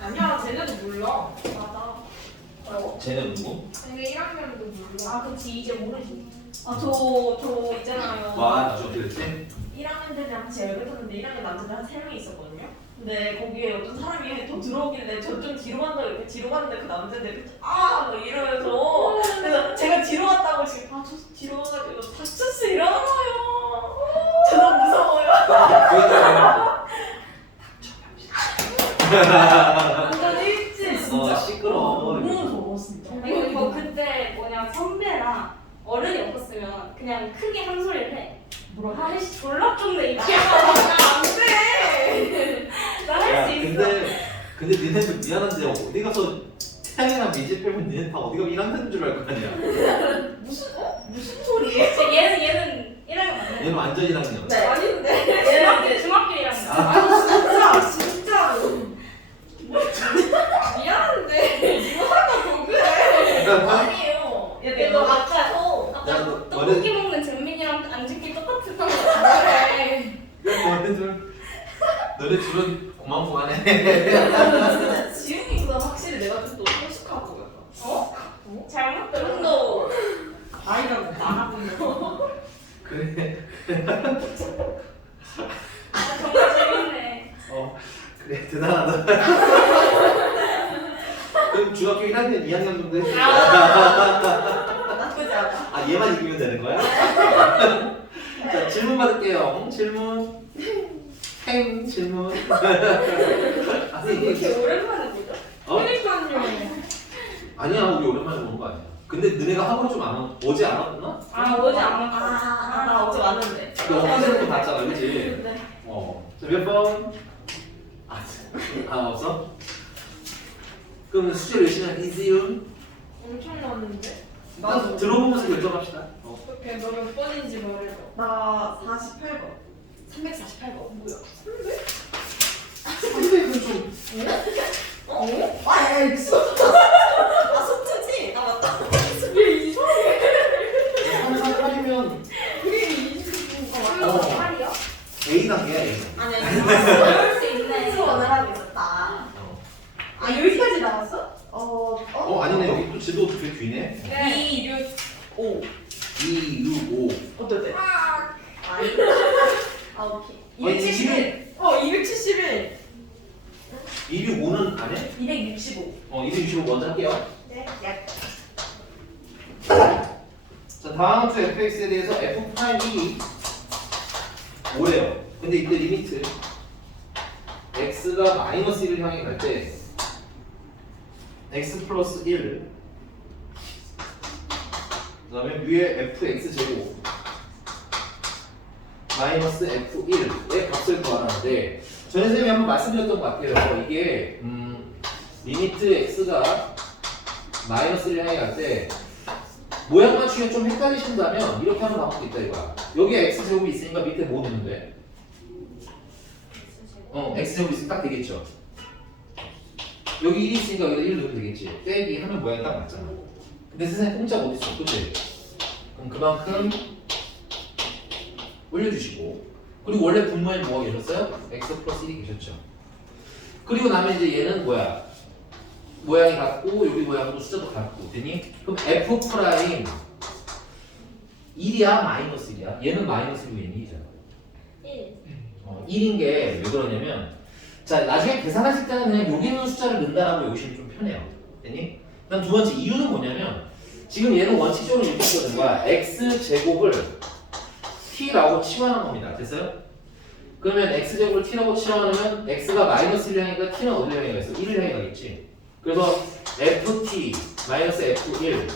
아니야, 쟤네도 몰라. 맞아. 쟤네 누구? 근데 1학년도 몰라. 아 그치 이제 모르지. 저 있잖아요. 와, 나 좀 그랬지? 1학년들이랑 같이 열배 탔는데 1학년 남자들 한 3명이 있었거든요. 근데 거기에 어떤 사람이 더 들어오길래 저 좀 뒤로 간다 이렇게 뒤로 갔는데 그 남자들이 막 이러면서 그래서 제가 뒤로 갔다고 지금 저 뒤로 가가지고 다쳤어 이러는 거예요. 저 너무 무서워요. 완전 일진 진짜. 시끄러워. 너무 무서워 진짜. 이거 그때 뭐냐 선배랑 어른이 없었으면 그냥 크게 한 소리를 해. 뭐라고? 아이씨 졸라 좁네 이게. 안 돼. 나 할 수 있어. 근데 니네들 미안한데 어디 가서 태양이랑 미지 빼면 니네 다 어디 가면 1학년인 줄 알 거 아니야. 무슨 소리예요? 얘는 1학년 맞네. 얘는 완전 1학년. 네. 아닌데. 얘는 중학교 1학년. 아니, 진짜. 미안한데. 이거 하나 더 그래. 아니에요. 얘도 아까 야, 아까 너- 떡볶이 먹는 정민이랑 앉기 똑같은 거 같아. 너네 둘은 고만 보하네. 진짜 지훈이보다 확실히 내가 좀 더 성숙하고 약간 잘못 들은 좀 거. 더 나이가 많아 보이고 그래. 정말 재밌네. 그래 대단하다. 그럼 중학교 1학년, 2학년 정도 했어. 나쁘지 않아. 아 얘만 이기면 되는 거야? 자 질문 받을게요. 질문. 행 질문. 아니 이렇게 이게 오랜만에 보죠? 어? 그러니까요. 아니야 우리 오랜만에 보는 거 아니야. 근데 너네가 학원 좀 안 왔? 어제 안 왔구나? 아 어제 안 왔어. 나 어제 왔는데. 너 엊그제는 또 봤잖아, 그렇지? 네. 자, 몇 번? 없어? 그럼 숙제 열심히 한 이지훈? 엄청 많은데? 나도 들어보면서 결정합시다. 어떻게 너 몇 번인지 말해줘. 나 48번. 348번. 뭐야? 근데 이건 좀 아, 에이, 소투지? 아, 맞다. 얘 이상해. 348이면 그게 29가 어. 맞아. 8이요? A 단계야 A. 아니, 그럴 수 있네. 수원을 하고 있었다. 아, 여기까지 나왔어? 아니네 여기 또 지도 되게 뒤네. 네. 2, 6, 5. 2, 6, 5. 어떨 때? 아, 오케이. 271. 271. 2, 6, 5는 안 해? 265. 265 먼저 할게요. 네. 자 다음 주 fx에 대해서 f 프라임이 5래요. 근데 이때 리미트 x가 마이너스 1을 향해 갈 때 x 플러스 1 그다음에 뮤의 fx 제곱 마이너스 f1의 값을 구하라는데 전에 선생님이 한번 말씀드렸던 것 같아요. 이게 리미트 x가 마이너스 1을 향해 갈 때 모양 맞추기가 좀 헷갈리신다면 이렇게 하는 방법도 있다 이거야. 여기에 x제곱이 있으니까 밑에 뭐 넣으면 돼? x제곱이 있으면 딱 되겠죠. 여기 1이 있으니까 여기다 1 넣으면 되겠지. 빼기 하면 모양이 딱 맞잖아. 근데 세상에 공짜가 어디 있어, 그치? 그럼 그만큼 올려주시고 그리고 원래 분모에 뭐가 계셨어요? x 플러스 1이 계셨죠. 그리고 나면 이제 얘는 뭐야? 모양이 같고 여기 모양도 숫자도 같고 되니? 그럼 f 프라임 1이야 마이너스 1이야? 얘는 마이너스 1이고 얘는 1이잖아. 1. 1인 게 왜 그러냐면 자 나중에 계산하실 때는 그냥 여기 있는 숫자를 넣는다라고 외우시면 좀 편해요. 되니? 그다음 두 번째 이유는 뭐냐면 지금 얘는 원칙적으로 이렇게 쓰는 거야. x 제곱을 t라고 치환한 겁니다. 됐어요? 그러면 x 제곱을 t라고 치환하면 x가 마이너스 1을 향해가 t는 어디를 향해 가있어? 1을 향해 가겠지. 그래서 ft 마이너스 f1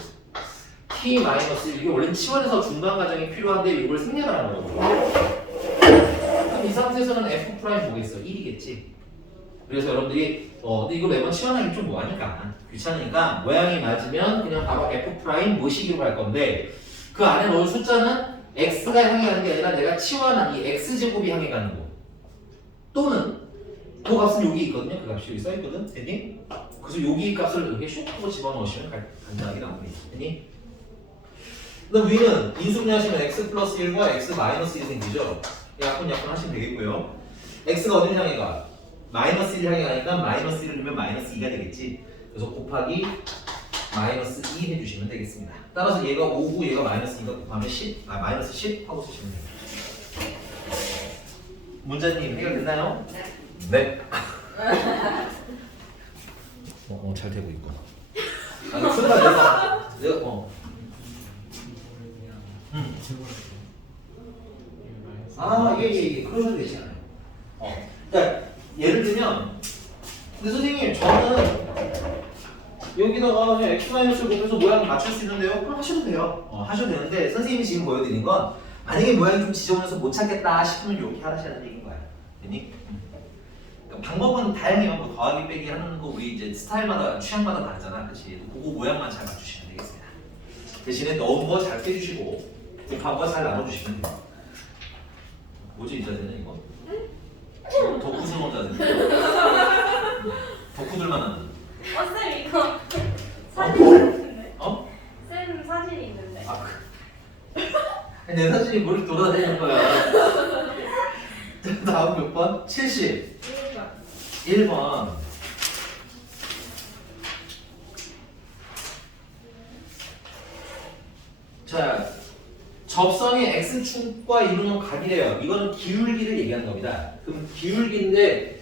t 마이너스 1 이게 원래 치환해서 중간 과정이 필요한데 이걸 생략을 하는 거거든요. 그럼 이 상태에서는 f 프라임 뭐겠어? 1이겠지. 그래서 여러분들이 근데 이거 매번 치환하기 좀 뭐하니까 귀찮으니까 모양이 맞으면 그냥 바로 f 프라임 뭐시기로 할 건데 그 안에 넣을 숫자는 x가 향해 가는 게 아니라 내가 치환한 이 x 제곱이 향해 가는 거 또는 그 값은 여기 있거든요. 그 값이 여기 써 있거든. 되니? 그래서 여기 값을 이렇게 슉 하고 집어넣으시면 간단하게 나옵니다. 되니? 그다음 위는 인수분해하시면 x 플러스 1과 x 마이너스 1 생기죠. 약분 하시면 되겠고요. x가 어디를 향해 가? 마이너스 1 향해 가니까 마이너스 1을 넣으면 마이너스 2가 되겠지. 그래서 곱하기 마이너스 2 해주시면 되겠습니다. 따라서 얘가 5고 얘가 마이너스 2가 곱하면 10, 마이너스 10 하고 쓰시면 됩니다. 문자님 해결됐나요? 네. 잘 되고 있구나. 내가 예. 그러셔도 되지 않아요. 그러니까 예를 들면, 근데 선생님 저는 여기다가 그냥 x-를 곱해서 모양을 맞출 수 있는데요. 그럼 하셔도 돼요. 하셔도 되는데 선생님이 지금 보여드린 건 만약에 모양이 좀 지저분해서 못 찾겠다 싶으면 이렇게 하라는 얘기인 거야. 됐니? 그러니까 방법은 다양해요. 뭐 더하기 빼기 하는 거 우리 이제 스타일마다 취향마다 다르잖아. 그렇지? 그거 모양만 잘 맞추시면 되겠습니다. 대신에 넣은 거 잘 빼주시고 곱한 거 잘 나눠주시면 돼요. 뭐지 이 자세는 이거? 덕후스러운 자세인데. 덕후들만 하는. 쌤 이거 사진 있는데. 쌤 사진이 있는데. 내 사진이 뭘 돌아다니는 거야. 다음 몇 번? 70. 1번. 자, 접선이 x축과 이루는 각이래요. 이거는 기울기를 얘기하는 겁니다. 그럼 기울기인데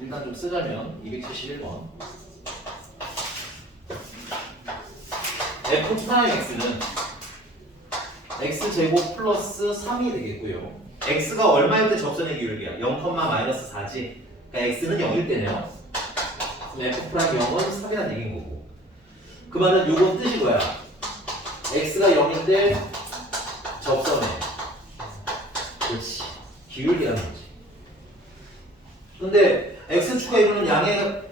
일단 좀 쓰자면 271번 f 프라임 x는 x제곱 플러스 3이 되겠고요. x가 얼마일 때 접선의 기울기야? 0,-4지. 그러니까 x는 0일 때네요. f 프라임 0은 3이라는 얘기인 거고. 그 말은 요건 뜻이 뭐야? x가 0일 때 접선해. 그렇지. 기울기라는 거지. 근데 x축과 이루는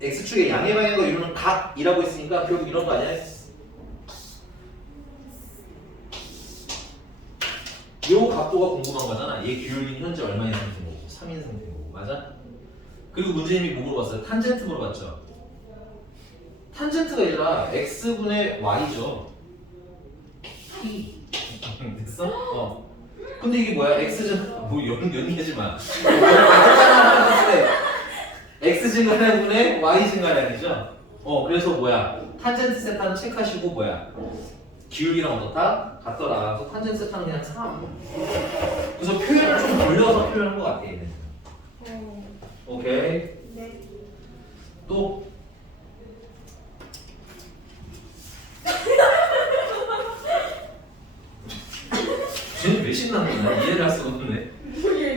x축의 양의 방향과 이루는 각이라고 했으니까 결국 이런 거 아니야? 요 각도가 궁금한 거잖아. 얘 기울기는 현재 얼마인 상태인 거고 3인 상태인 거고. 맞아? 그리고 문제님이 뭐 물어봤어요? 탄젠트 물어봤죠? 탄젠트가 아니라 x분의 y죠. t. 됐어? 근데 이게 뭐야? x증 뭐 연기하지 마. x 증가량분의 y 증가량이죠. 그래서 뭐야? 탄젠트 세타는 체크하시고 뭐야? 기울기랑 어떻다? 같더라. 그래서 탄젠트 세타는 그냥 3. 그래서 표현을 좀 돌려서 표현한 것 같아. 얘는. 오케이. 네. 또 쟤는 왜 신나는 거야? 이해를 할 수가 없네.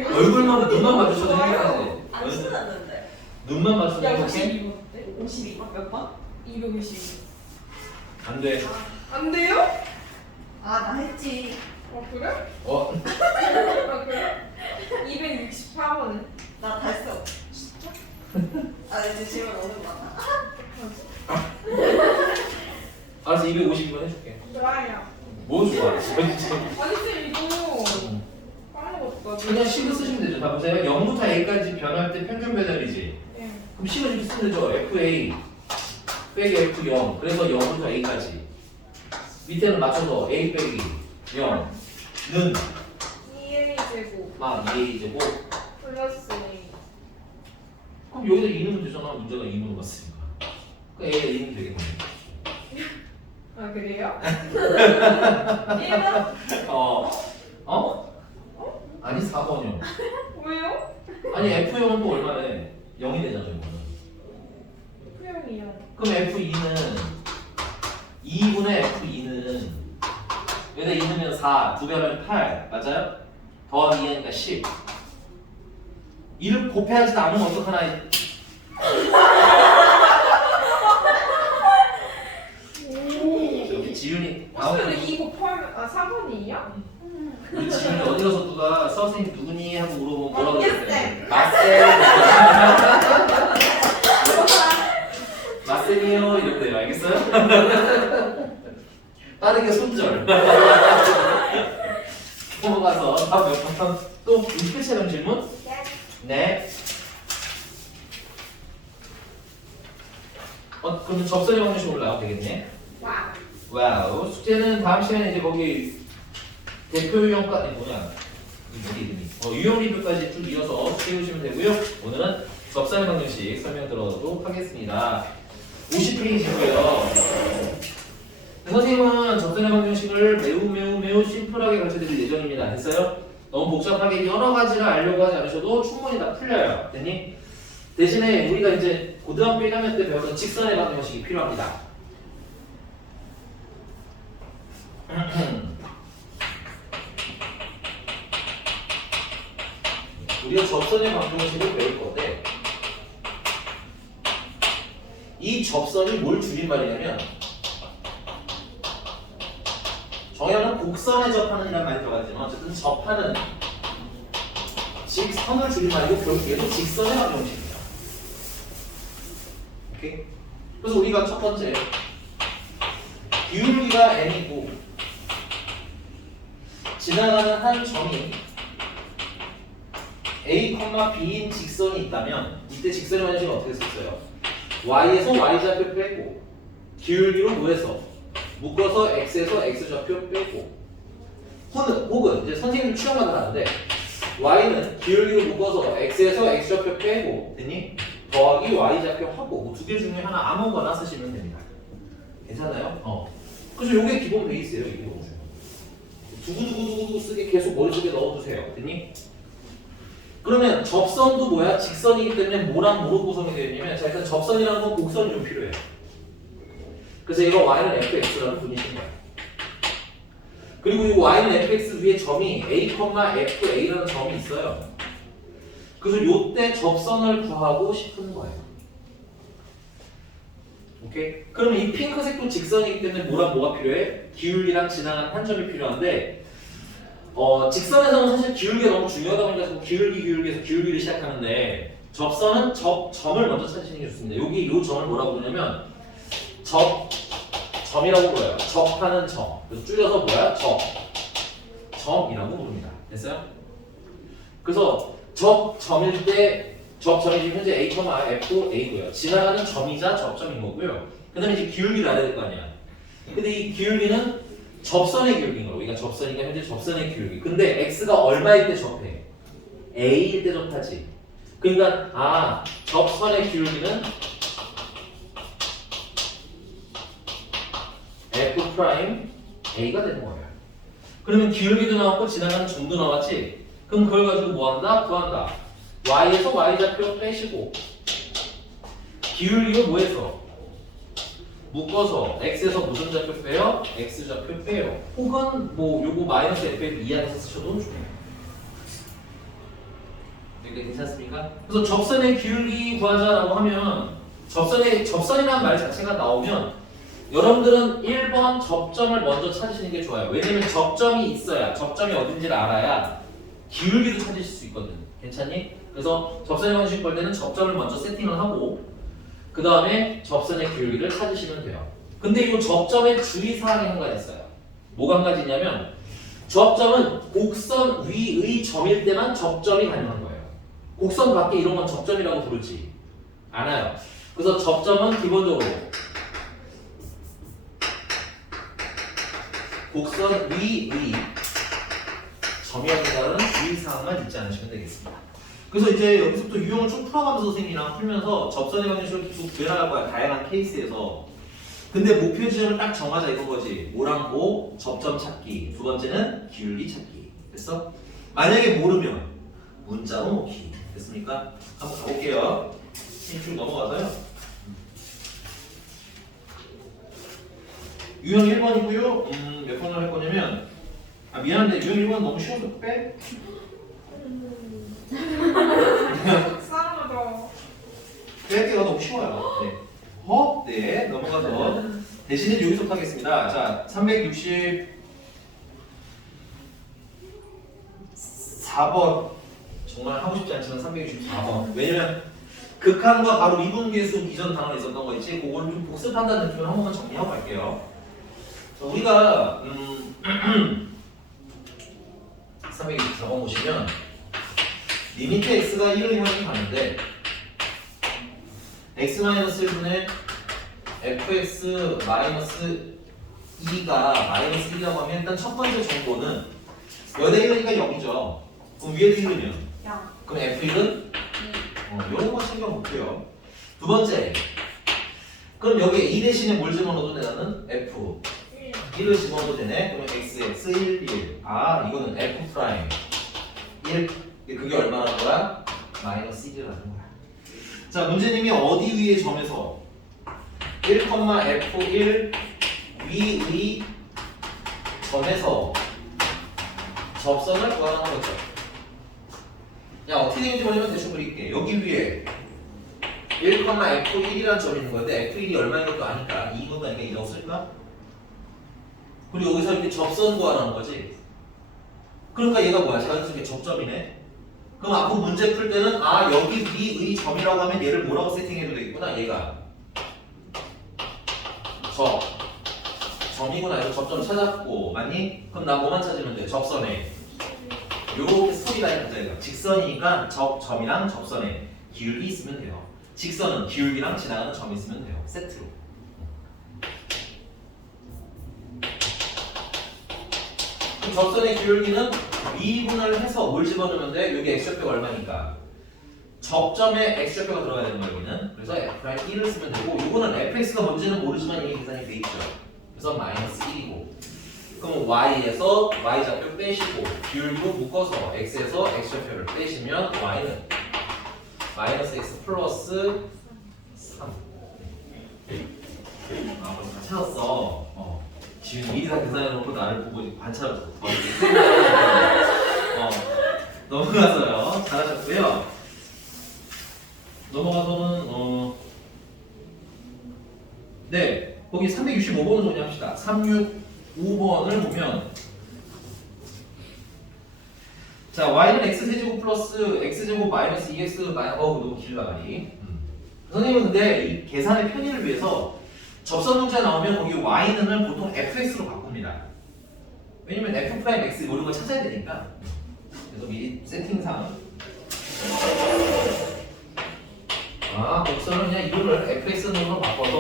얼굴만 눈만 마주쳐도 행복하지. 안 쓰는데. 눈만 마주쳐도 야, 행복해? 52번. 52번 몇 번? 252. 안 돼. 안 돼요? 나 했지. 그래? 어? 그래? 264번은? 나 다 했어. 진짜? 이제 질문 오는 거 같아. 알았어. 252번 해줄게. 좋아요. 뭐 좋아? 아니 쌤 이거 까먹었다. 그냥 식을 쓰시면 되죠. 다 보세요. 0부터 a까지 변할 때 평균 배열이지. 네. 그럼 식을 이렇게 쓰면 되죠. fa 빼기 f0. 그래서 0부터 a까지. 밑에는 맞춰서 a 빼기 0는 2a 제곱 2a 제곱. 플러스 a. 그럼 여기다 2 넣으면 되잖아. 문제가 2 물어봤으니까. 그 a에 2 넣으면 되겠네. 그래요? 1번? 아니 4번이요. 왜요? 아니 f0은 또 얼마네? 0이 되잖아 이거는. F형이요. 그럼 f2는 2분의 f2는 여기다 2 넣으면 4, 2배 하면 8 맞아요? 더하기 2하니까 10. 2를 곱해야지 남으면 어떡하나. 여기 지윤이 근데 2 곱하면 4번이에요? 우리 지윤이 어디 가서 누가 선생님 누구니 하고 물어보면 뭐라고 그랬어요? 마쌤. 마쌤이요 이랬대요. 알겠어요? 빠르게 손절. 넘어가서 다음 몇 번 또 끝이랑 질문? 네. 그러면 접선의 확률이 올라가면 되겠네. 와우. 와우. 숙제는 다음 시간에 이제 거기 대표 유형까지 뭐냐? 이 뭐지 이름이? 유형 리뷰까지 쭉 이어서 채우시면 되고요. 오늘은 접선의 방정식 설명 들어보도록 하겠습니다. 50페이지고요. 선생님은 접선의 방정식을 매우 심플하게 가르쳐드릴 예정입니다. 됐어요? 너무 복잡하게 여러 가지를 알려고 하지 않으셔도 충분히 다 풀려요. 됐니? 대신에 우리가 이제 고등학교 1학년 때 배웠던 직선의 방정식이 필요합니다. 우리가 접선의 방정식을 배울 건데 이 접선이 뭘 줄임말이냐면 정의하는 곡선에 접하는이라는 말이 들어가지만 어쨌든 접하는 직선을 줄임말이고 결국에도 직선의 방정식이에요. 오케이? 그래서 우리가 첫 번째 기울기가 n이고 지나가는 한 점이 A, B인 직선이 있다면 이때 직선의 방정식은 어떻게 썼어요? Y에서 Y좌표 빼고 기울기로 뭐해서 묶어서 X에서 X좌표 빼고 혹은 이제 선생님 취향마다 다른데 Y는 기울기로 묶어서 X에서 X좌표 빼고 됐니? 더하기 Y좌표 하고 뭐 두 개 중에 하나 아무거나 쓰시면 됩니다. 괜찮아요? 그래서 요게 기본 베이스예요. 이게 너무 중요해요. 두구두구두구 쓰게 계속 머릿속에 넣어두세요. 됐니? 그러면 접선도 뭐야? 직선이기 때문에 뭐랑 뭐로 구성이 되어 있냐면 자 일단 접선이라는 건 곡선이 좀 필요해요. 그래서 이거 y는 fx라는 분이신 거예요. 그리고 이 y는 fx 위에 점이 a, fa라는 점이 있어요. 그래서 요때 접선을 구하고 싶은 거예요. 오케이? 그러면 이 핑크색도 직선이기 때문에 뭐랑 뭐가 필요해? 기울기랑 지나가는 한 점이 필요한데 직선에서는 사실 기울기가 너무 중요하다 보니까 기울기에서 기울기를 시작하는데 접선은 점을 먼저 찾으시는 게 좋습니다. 여기 이 점을 뭐라고 부르냐면 점이라고 불러요. 접하는 점. 그래서 줄여서 뭐야? 점이라고 부릅니다. 됐어요? 그래서 접점일 때 접점이 지금 현재 A, F, A고요. 지나가는 점이자 접점인 거고요. 그 다음에 이제 기울기를 알아야 될 거 아니야. 근데 이 기울기는 접선의 기울기인 거고, 그러니까 접선이니까 현재 접선의 기울기. 근데 x가 얼마일 때 접해? a일 때 접하지. 그러니까 접선의 기울기는 f 프라임 a가 되는 거예요. 그러면 기울기도 나왔고 지나가는 점도 나왔지. 그럼 그걸 가지고 뭐 한다? 구한다. y에서 y좌표 빼시고 기울기가 뭐해서? 묶어서 x에서 무슨 좌표 빼요? x좌표 빼요. 혹은 뭐 요거 마이너스 fx 이 안에서 쓰셔도 좋아요. 이게 괜찮습니까? 그래서 접선의 기울기 구하자라고 하면 접선이라는 말 자체가 나오면 여러분들은 1번 접점을 먼저 찾으시는 게 좋아요. 왜냐면 접점이 있어야 접점이 어딘지를 알아야 기울기도 찾으실 수 있거든. 괜찮니? 그래서 접선의 방식 볼 때는 접점을 먼저 세팅을 하고 그 다음에 접선의 기울기를 찾으시면 돼요. 근데 이 접점의 주의사항이 한 가지 있어요. 뭐가 한 가지 있냐면 접점은 곡선 위의 점일 때만 접점이 가능한 거예요. 곡선 밖에 이런 건 접점이라고 부르지 않아요. 그래서 접점은 기본적으로 곡선 위의 점이라는 주의사항만 잊지 않으시면 되겠습니다. 그래서 이제 여기서부터 유형을 쭉 풀어가면서 선생님이랑 풀면서 접선의 방정식을 계속 구해나갈 거야. 다양한 케이스에서. 근데 목표 지점을 딱 정하자 이건 거지. 뭐랑 뭐 접점 찾기. 두 번째는 기울기 찾기. 됐어? 만약에 모르면 문자로 놓기. 됐습니까? 한번 가볼게요. 쭉 넘어가서요. 유형 1번이고요. 몇 번을 할 거냐면 미안한데 유형 1번 너무 쉬워서 빼. 싸움하다. 빼기가 너무 쉬워요. 네. 네, 넘어가서 대신에 여기서부터 하겠습니다. 자, 364번 정말 하고 싶지 않지만 364번. 왜냐면 극한과 바로 미분계수 이전 단원에 있었던 거 있지. 그거를 좀 복습한다는 느낌을 한 번만 정리하고 갈게요. 자, 우리가 364번 보시면 리미트 x가 1을 향해 가는데 x-1분의 fx 마이너스 2가 마이너스 1이라고 하면 일단 첫 번째 정보는 여기다 1이니까 0이죠. 그럼 위에도 1이면 야. 그럼 F1은 이런 거 챙겨 볼게요. 두 번째 그럼 여기에 2 대신에 뭘 집어넣어도 되나는 F 1을 집어넣어도 되네. 그러면 x 1, 1. 아 이거는 f 프라임 1. 그게 얼마나 거야? 마이너스 1이라는 거야. 자 문제님이 어디 위에 점에서 1, f1 위의 점에서 접선을 구하는 거죠. 야 어떻게 되는지 모르면 대충 그릴게. 여기 위에 1, f1이라는 점이 있는 건데 f1이 얼마인 것도 아니까 2인 것도 아니까 2라고 쓸까? 그리고 여기서 이렇게 접선 구하라는 거지. 그러니까 얘가 뭐야? 자연스럽게 접점이네. 그럼 앞으로 문제 풀 때는 아 여기 위의 점이라고 하면 얘를 뭐라고 세팅해도 되겠구나. 얘가 점이구나. 이거 접점 찾았고 맞니? 그럼 나 뭐만 찾으면 돼? 접선에 요렇게 스토리가 있는 얘가 직선이니까 점이랑 접선에 기울기 있으면 돼요. 직선은 기울기랑 지나가는 점이 있으면 돼요. 세트로. 그럼 접선의 기울기는 미분을 해서 뭘 집어넣으면 돼? 여기 x좌표가 얼마니까? 접점에 x좌표가 들어가야 되는 거야 여기는. 그래서 f'1을 쓰면 되고 요거는 fx가 뭔지는 모르지만 이미 계산이 돼 있죠. 그래서 마이너스 1이고 그럼 y에서 y좌표 빼시고 기울기로 묶어서 x에서 x좌표를 빼시면 y는 마이너스 x 플러스 3. 아 벌써 다 찾았어. 지금 미리 다 계산해놓고 나를 보고 관찰하고 넘어가서요. 잘하셨고요. 넘어가서는 네 거기 365번을 정리합시다. 365번을 보면 자 y는 x세제곱 플러스 x제곱 마이너스 2x 너무 길다 말이. 선생님은 근데 이 계산의 편의를 위해서 접선 문제 나오면 거기 y는을 보통 fx로 바꿉니다. 왜냐면 f 프라임 x 모르는 걸 찾아야 되니까. 그래서 미리 세팅상 거기서는 그냥 이거를 fx로 바꿔서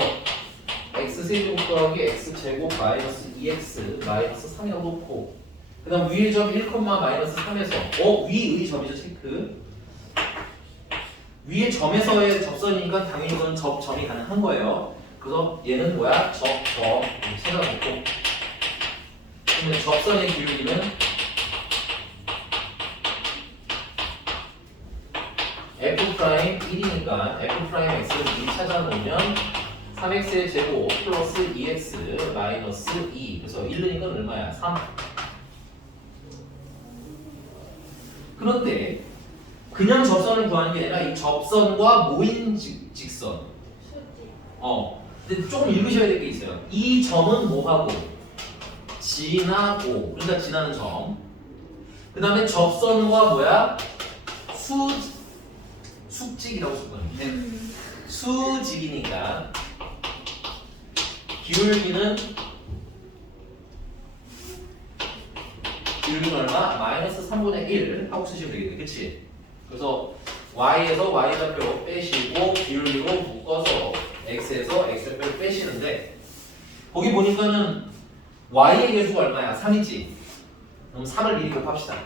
x세제곱 더하기 x제곱 마이너스 2x 마이너스 3이라고 놓고 그 다음 위의 점 1, 마이너스 3에서 위의 점이죠 체크. 위의 점에서의 접선이니까 당연히 이건 접점이 가능한 거예요. 그래서 얘는 뭐야? 점 찾아놓고 그러면 접선의 기울기는 f 프라임 1이니까 f 프라임 x를 미리 찾아놓으면 3x의 제곱 플러스 2x 마이너스 2 그래서 1이니까 얼마야? 3. 그런데 그냥 접선을 구하는 게 아니라 이 접선과 모인 직선 근데 조금 읽으셔야 될 게 있어요. 이 점은 뭐하고? 지나고 그러니까 지나는 점. 그 다음에 접선과 뭐야? 숙직이라고 썼거든요. 수직이니까 기울기는 얼마? 마이너스 3분의 1 하고 쓰시면 되겠네. 그치? 그래서 y에서 y좌표 빼시고 기울기로 묶어서 x에서 x좌표를 빼시는데 거기 보니까는 y의 개수가 얼마야? 3이지? 그럼 3을 미리 곱합시다.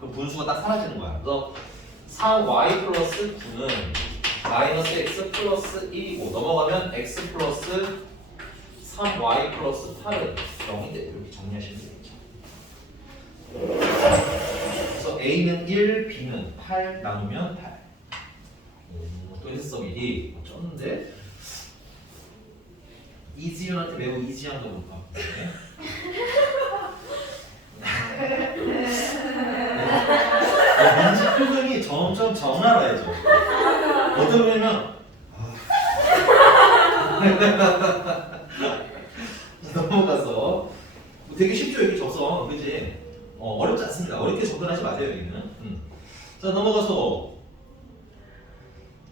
그럼 분수가 딱 사라지는 거야. 그래서 3y 플러스 9는 마이너스 x 플러스 1이고 넘어가면 x 플러스 3y 플러스 8은 0이 돼. 이렇게 정리하시면 되겠죠. 그래서 a는 1, b는 8 나누면 8. 또 했어 미리. 쪘는데? 이지윤한테 매우 이지한 거 볼까? 민지 표정이 점점 적나라해져. 어떤 면이면 넘어가서 되게 쉽죠 여기 접선, 그지? 어렵지 않습니다. 어렵게 접근하지 마세요 여기는. 자 넘어가서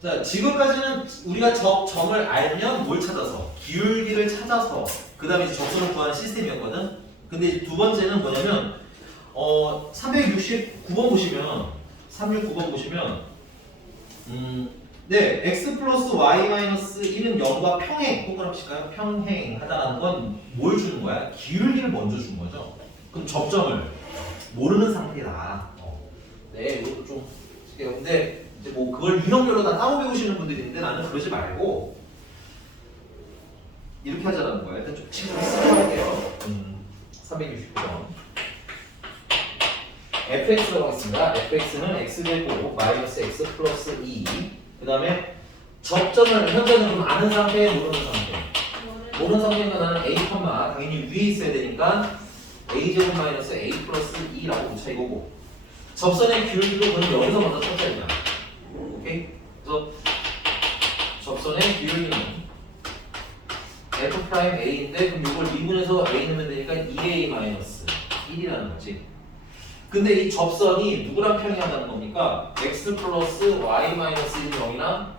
자 지금까지는 우리가 점을 알면 뭘 찾아서 기울기를 찾아서 그 다음에 접선을 구하는 시스템이었거든. 근데 두 번째는 뭐냐면 369번 보시면 369번 보시면 네, x 플러스 y 마이너스 1은 0과 평행, 동그라미 칠까요? 평행하다라는 건 뭘 주는 거야? 기울기를 먼저 준 거죠. 그럼 접점을 모르는 상태다. 네, 이것도 좀 쓸게요. 근데 이제 뭐 그걸 유형별로 다 따로 배우시는 분들이 있는데 나는 그러지 말고 이렇게 하자라는 거야. 일단 좀 친구를 쓰게할게요. 360번. fx라고 하겠습니다. fx는 x제곱 마이너스 x 플러스 2. 그 다음에 접점을 현재는 좀 아는 상태, 모르는 상태. 모르는 상태니까 나는 a, 당연히 위에 있어야 되니까 a제곱 마이너스 a 플러스 2라고 붙여 이거고. 접선의 기울기도 그럼 여기서 먼저 찾자 이거야. 오케이? 그래서 접선의 기울기는 f 프라임 a인데 그럼 이걸 2분해서 a 넣으면 되니까 2a 마이너스 1이라는 거지. 근데 이 접선이 누구랑 평행하다는 겁니까? x 플러스 y 마이너스 1이 0이나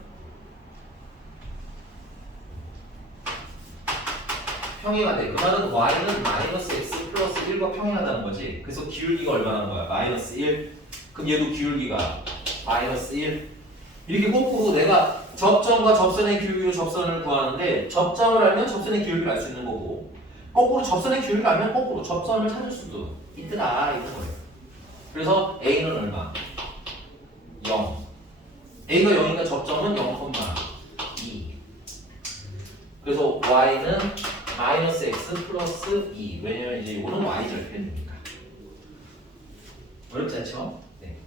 평행하대. 그 말은 y는 마이너스 x 플러스 1과 평행하다는 거지. 그래서 기울기가 얼마나 거야? 마이너스 1. 그럼 얘도 기울기가 마이너스 1. 이렇게 거꾸로 내가 접점과 접선의 기울기로 접선을 구하는데 접점을 알면 접선의 기울기를 알 수 있는 거고 거꾸로 접선의 기울기를 알면 거꾸로 접선을 찾을 수도 있더라 이런 거예요. 그래서 a는 얼마? 0. a가 0이니까 접점은 0,2. 그래서 y는 마이너스 x 플러스 2. 왜냐면 이제 이거는 y절편이니까. 어렵지 않죠? 네.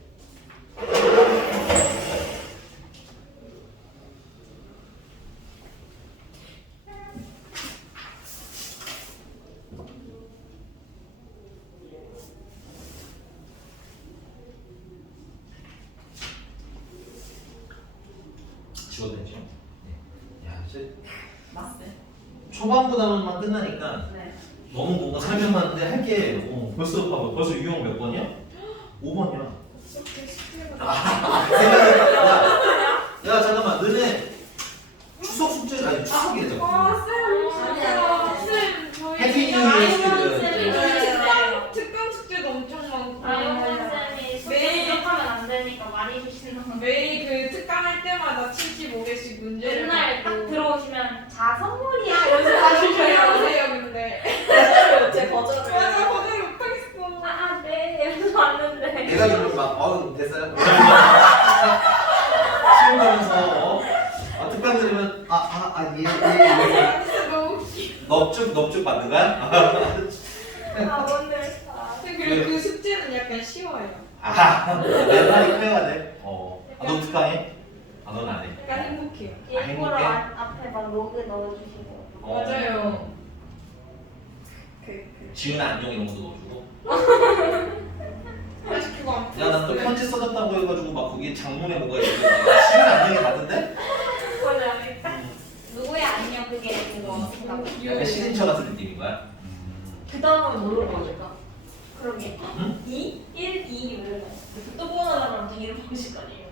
지워도 되죠? 네. 야, 이제 맞어요. 초반보다만 끝나니까 네. 너무 뭔가 설명하는데 할게 벌써 봐봐. 벌써 유형 몇 번이야? 5번이야. 야 잠깐만 너네 추석 숙제 아니 추석이래 저거. 쌤 저희 해피 뉴 이어 스튜던트. 특강 숙제도 엄청 많고 쌤이 매일 수업하면 안 되니까 많이 주시는 매일 그 특강할 때마다 75개씩 문제를 맨날 딱 받고. 들어오시면 자 선물이야 이러면서 다 주셔요. 하세요 근데 제 버전을. 맞아 거절 못하겠어. 네 이러면서 왔는데 내가 그러면 막 됐어요. 시험 보면서 특강 들으면 예. 진짜 너무 웃겨. 넙죽 받는 거야? 아 오늘 그리고 그 숙제는 약간 쉬워요. 멘탈이 커야 돼. 너 특강해? 넌 안 해. 약간 행복해요. 일부러 행복해? 앞에 막 로그 넣어주시고 맞아요. 지은 안녕 이런 것도 넣어주고. 사실 그거 안 야, 난 또 풀었어요. 편지 써줬다고 해가지고 막 거기 장문에 뭐가 있는데 지은 안녕이 같은데? 맞아요. 딱 누구야 안녕 그게 그거 약간 시그니처 같은 느낌인 거야? 그 다음은 뭐로 보여줄까? 그러게 응? 2? 1, 2 이러면 또 보너라면 또 이름 보실 거 아니에요?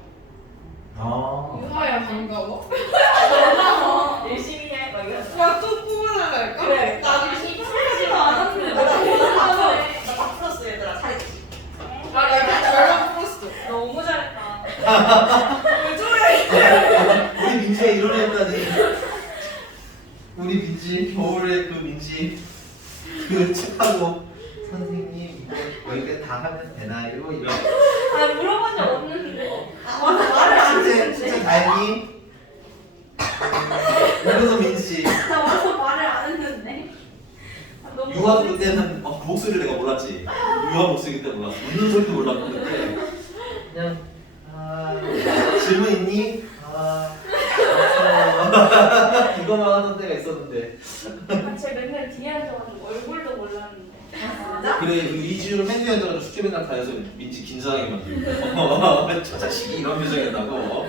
유하야 반가워. 열심히 해. 막 이러면서. 야또 뽑아달랄까? 그래. 나중에 풀지도 않았는데 나다 풀었어 얘들아. 잘했지. 나 약간 절반 풀었어. 너무 잘했다. 왜 저래? 우리 민지가 이런 애 했다니. 우리 민지 겨울에 그 민지 그 책하고 선생님 이거 여기까지 다 하면 되나요? 이런. 아 물어본 적 없는데 말을 안 진짜 했는데. 다행히. 이러서 민지. 나 와서 말을 안 했는데 아, 너무 유아 그때는 그 목소리를 내가 몰랐지. 유아 목소리 그때 몰랐어. 웃는 소리도 몰랐고 그때 그냥 질문 있니? 없어. 이거만 하는 때가 있었는데. 아, 쟤 맨날 뒤에 앉아가지고 얼굴도 몰랐는데 그래 그 이지우를 맨 뒤에 앉아가지고 숙제 맨날 다 해서 민지 긴장하게 만들고 저 자식이 이런 표정이었다고.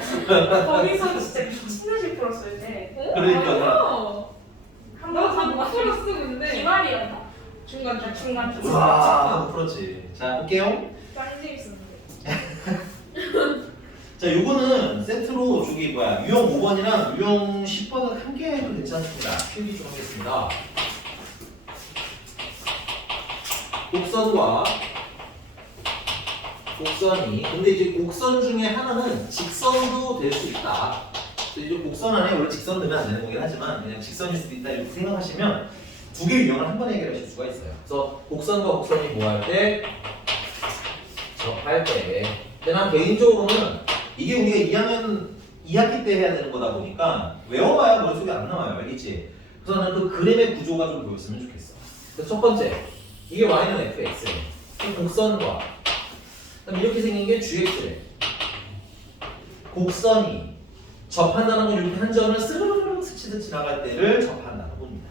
거기서 진짜 미친듯이 풀었어요 쟤 그러니까 나다 풀었어 근데. 기말이었나? 중간 중간 우와 하고 풀었지. 자 볼게요. 짱 재밌었는데. 자 요거는 세트로 저기 뭐야 유형 5번이랑 유형 10번은 함께 해도 괜찮습니다. 필기 좀 하겠습니다. 곡선과 곡선이 근데 이제 곡선 중에 하나는 직선도 될 수 있다. 이제 곡선 안에 원래 직선 넣으면 안 되는 거긴 하지만 그냥 직선일 수도 있다 이렇게 생각하시면 두 개의 유형을 한 번에 해결하실 수가 있어요. 그래서 곡선과 곡선이 뭐 할 때? 접할 때. 근데 난 개인적으로는 이게 우리가 2학년 2학기 때 해야 되는 거다 보니까 외워봐야 머릿속에 안 나와요. 알겠지? 그래서 나는 그 그림의 구조가 좀 보였으면 좋겠어. 그래서 첫 번째, 이게 y는 fx. 곡선과 그다음 이렇게 생긴 게 gx래. 곡선이 접한다는 건 이렇게 한 점을 스르르르 스치듯 지나갈 때를 접한다고 봅니다.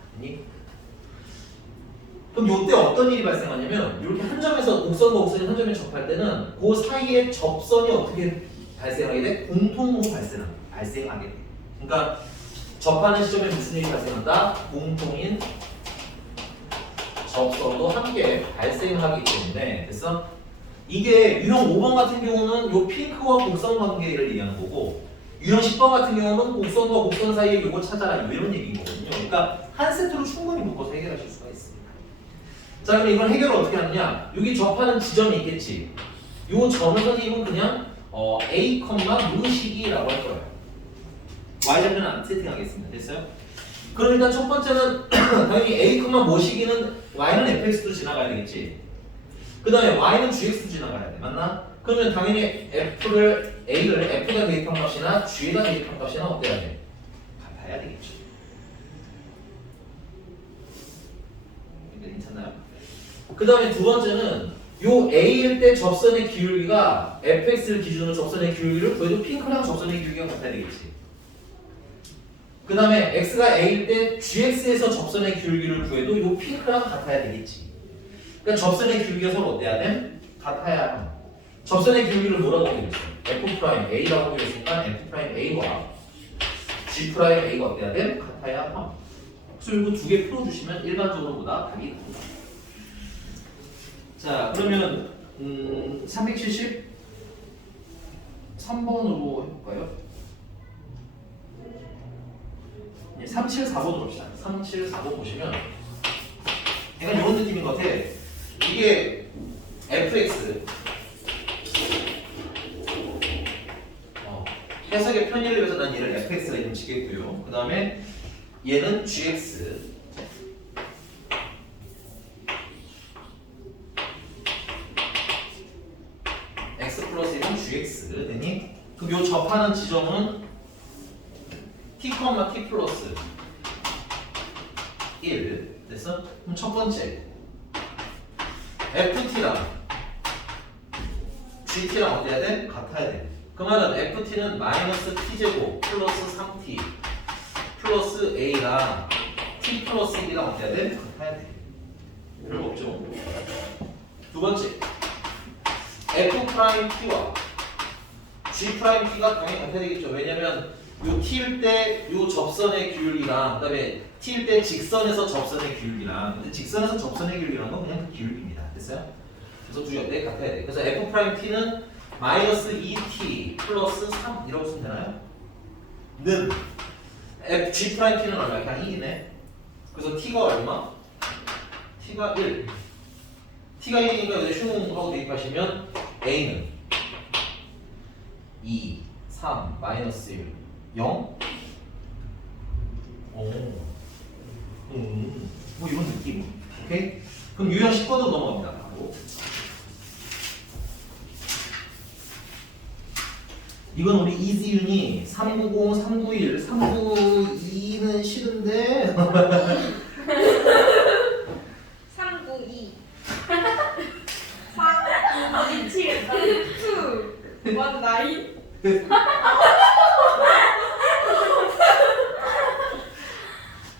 그럼 이때 어떤 일이 발생하냐면 이렇게 한 점에서 곡선과 곡선이 한 점에 접할 때는 그 사이에 접선이 어떻게 발생하게 돼? 공통으로 발생하게 돼. 그러니까 접하는 시점에 무슨 일이 발생한다? 공통인 접선도 함께 발생하기 때문에 그래서 이게 유형 5번 같은 경우는 요 핑크와 곡선 관계를 얘기하는 거고 유형 10번 같은 경우는 곡선과 곡선 사이에 요거 찾아라 이런 얘기인 거거든요. 그러니까 한 세트로 충분히 묶어서 해결하실 수가 있습니다. 자 그럼 이걸 해결을 어떻게 하느냐? 여기 접하는 지점이 있겠지. 요 점을 선생님은 그냥 A, 무식이라고 할 거예요. Y좌표는 안 세팅하겠습니다. 됐어요? 그럼 일단 첫 번째는 당연히 A, 모시기는 Y는 fx도 지나가야 되겠지. 그 다음에 Y는 gx도 지나가야 돼. 맞나? 그러면 당연히 A를 F가 대입한 값이나 G에다 대입한 값이나 어때야 돼? 같아야 되겠죠. 괜찮나요? 그 다음에 두 번째는 요 A일 때 접선의 기울기가 fx를 기준으로 접선의 기울기를 구해도 핑크랑 접선의 기울기가 같아야 되겠지. 그 다음에 x가 a일 때 gx에서 접선의 기울기를 구해도 요 핑크랑 같아야 되겠지. 그러니까 접선의 기울기가 서로 어때야 돼? 같아야 함. 접선의 기울기를 뭐라고 하기로 했어? f'a라고 하기로 했으니까 f'a와 g'a가 어때야 돼? 같아야 함. 그래서 이거 두 개 풀어주시면 일반적으로보다 답이 나옵니다. 자 그러면 373번으로 해볼까요? 374번으로 봅시다. 374번 보시면 약간 이런 느낌인 것 같아. 이게 fx 해석의 편의를 위해서 난 얘를 fx라 이름 짓겠고요. 그 다음에 얘는 gx x 플러스 1은 gx 되니? 그럼 요 접하는 지점은 t, t 플러스 1 됐어? 그럼 첫 번째 ft랑 gt랑 어때야 돼? 같아야 돼. 그 말은 ft는 마이너스 t제곱 플러스 3t 플러스 a랑 t 플러스 1이랑 어때야 돼? 같아야 돼. 별거 없죠. 두 번째 f't와 g't가 당연히 같아야 되겠죠. 왜냐면 요 t일 때 요 접선의 기울기랑 그다음에 t일 때 직선에서 접선의 기울기랑 근데 직선에서 접선의 기울기라는 건 그냥 그 기울기입니다. 됐어요? 그래서 두 옆에 같아야 돼. 그래서 f't는 마이너스 2t 플러스 3 이라고 쓰면 되나요? 는 g't는 얼마? 그냥 1이네. 그래서 t가 얼마? t가 1. t가 1이니까 여기 슝하고 대입하시면 a는 2, 3, 마이너스 1, 0? 뭐 이런 느낌. 오케이? 그럼 유형 10번으로 넘어갑니다. 바로. 이건 우리 이지윤이 390, 391, 392는 싫은데 392 미치겠다. 2 1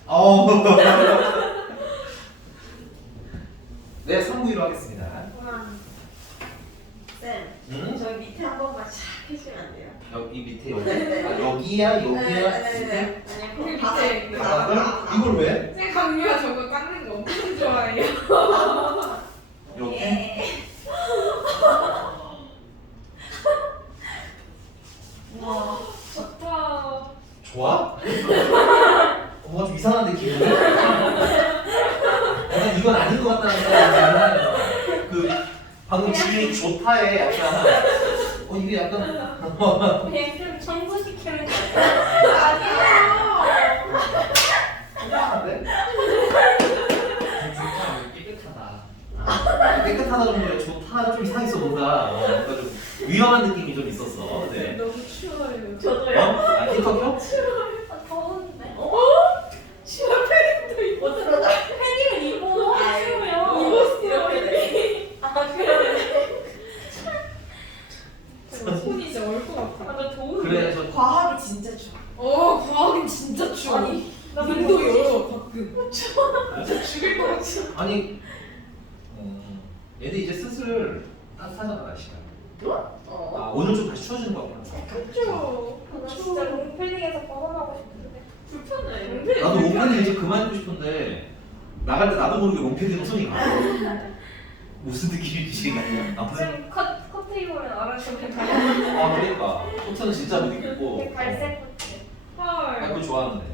9 네, 391로 하겠습니다. 쌤, 응? 저희 밑에 한 번만 쫙 해주면 안 돼요? 여기 밑에 여기. 네. 아, 여기야, 여기야. 네네네. 아니, 밑에 이걸 왜? 제 강미가 저거 깎는 거 엄청 좋아해요. 이렇게? 예. 와 좋다. 좋아? 뭔가 좀 이상한데 기분이? 약간 이건 아닌 것 같다는 생각이 들어요. 그 방금 지금 좋다에 약간 이게 약간 그냥 좀 청소시키는 거 같아. 괜찮은데? 깨끗하다. 깨끗하다 정도에 좋다 좀 이상했어 뭔가 뭔가 좀 위험한 느낌이 좀 있었어. 네. 너무 추워요. 저도요. 아 히터 켜? 아, 더운데. 시원 패딩도 입었어. 패딩을 입어. 추워요. 이렇게 돼. 아, 그래. 손이 이제 얼것 같아. 아, 나 더운데. 그래 저 과학이 진짜 좋아. 과학은 진짜 추워. 아니, 나 문도 열어 가끔. 진짜 죽일 것 같아. 아니 얘들 이제 슬슬 따뜻하잖아 날씨가. 아 오늘 좀 다시 추워지는 거 같구나. 그쵸. 나 진짜 롱패딩에서 벗어나고 싶은데. 불편해. 나도 롱패딩 이제 그만 입고 싶은데 나갈 때 나도 모르게 롱패딩으로 손이 가. 무슨 느낌인지 아무튼 지금 커트 입으면 알아주면 돼. 아 그러니까 코트는 진짜 못 입고. 갈색 코트. 나 헐. 그거 좋아하는데.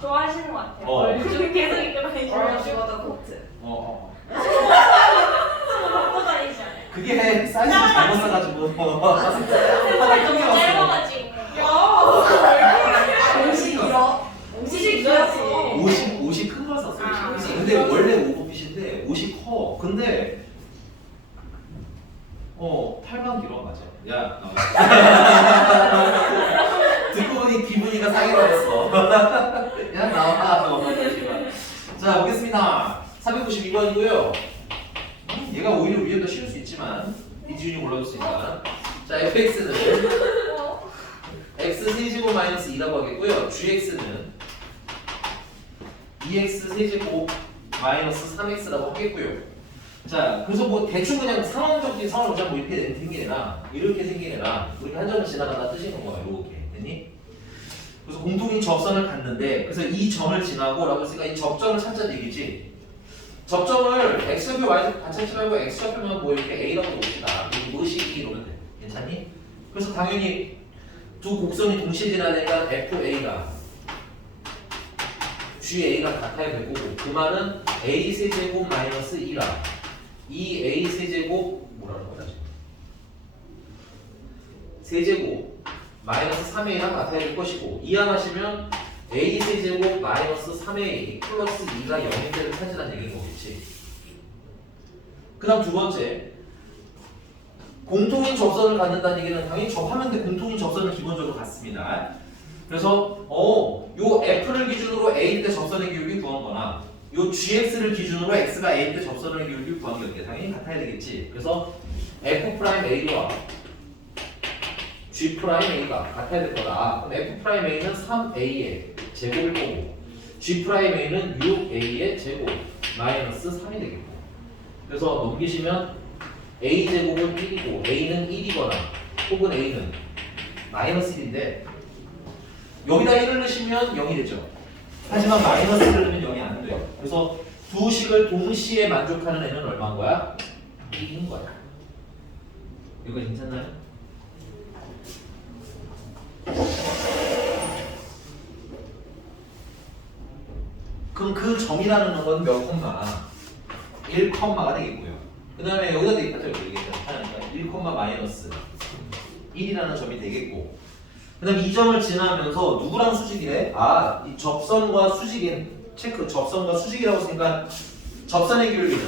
좋아하시는 것 같아요. 어. 요즘 계속 입고 다니시죠? 맞아 코트. 벗고 다니지 않아요? 그게 사이즈가 잘못 사가지고. 하나 끊겨갔어. 짧아가지고. 야. 옷이 길어. 옷이 길었어. 옷이 큰 걸 샀어. 아. 근데 원래 오버핏인데 옷이 커. 근데 8만 길어 맞아. 야 나와. 듣고 보니 기분이가 상해버렸어. 야 나와. 자 보겠습니다. 492번이고요. 얘가 오히려 위에 더 쉬울 수 있지만 이지훈이 골라줬으니까. 자 fx는 x 세제곱 마이너스 2라고 하겠고요. gx는 2x 세제곱 마이너스 3x라고 하겠고요. 자, 그래서 뭐 대충 그냥 상황적인 상황을 뭐 이렇게 생긴 애라 이렇게 생긴 애라 우리가 한 점을 지나가다 뜨시는 거야. 이렇게 됐니? 그래서 공통인 접선을 갔는데 그래서 이 점을 지나고 라고 했으니까 이 접점을 찾자는 얘기지. 접점을 x좌표 y좌표 같이 하지 말고 x좌표면 뭐 이렇게 a라고 봅시다. 그리고 무엇이 이러면 돼. 괜찮니? 그래서 당연히 두 곡선이 동시에 지나니까 FA가 GA가 같아야 되고 그 말은 A 세제곱 마이너스 2라 이 A 세제곱 뭐라는 거다 지금 세제곱 마이너스 3A랑 같아야 될 것이고 이항하시면 A 세제곱 마이너스 3A 플러스 2가 0일 때를 찾으라는 얘기인 거겠지. 그 다음 두 번째 공통인 접선을 갖는다는 얘기는 당연히 접하면 돼. 공통인 접선을 기본적으로 갖습니다. 그래서 요 F를 기준으로 A일 때 접선의 기울기 구한 거나 요 GX를 기준으로 X가 A일 때 접선의 기울기 구한 게 어떻게 당연히 같아야 되겠지. 그래서 F'A와 G'A가 같아야 될 거다. 그럼 F'A는 3A의 제곱일 거고 G'A는 6A의 제곱 마이너스 3이 되겠고 그래서 넘기시면 A제곱은 1이고 A는 1이거나 혹은 A는 마이너스 1인데 여기다 1을 넣으시면 0이 되죠. 하지만 마이너스를 넣으면 0이 안 돼요. 그래서 두 식을 동시에 만족하는 애는 얼마인 거야? 1인 거야. 이거 괜찮나요? 그럼 그 점이라는 건 몇 콤마? 1 콤마가 되겠고요. 그 다음에 여기다 대입하죠. 여기 하니까 1 콤마 마이너스 1이라는 점이 되겠고 그 다음에 이 점을 지나면서 누구랑 수직이래? 아, 이 접선과 수직인 체크 접선과 수직이라고 생각한 접선의 기울기는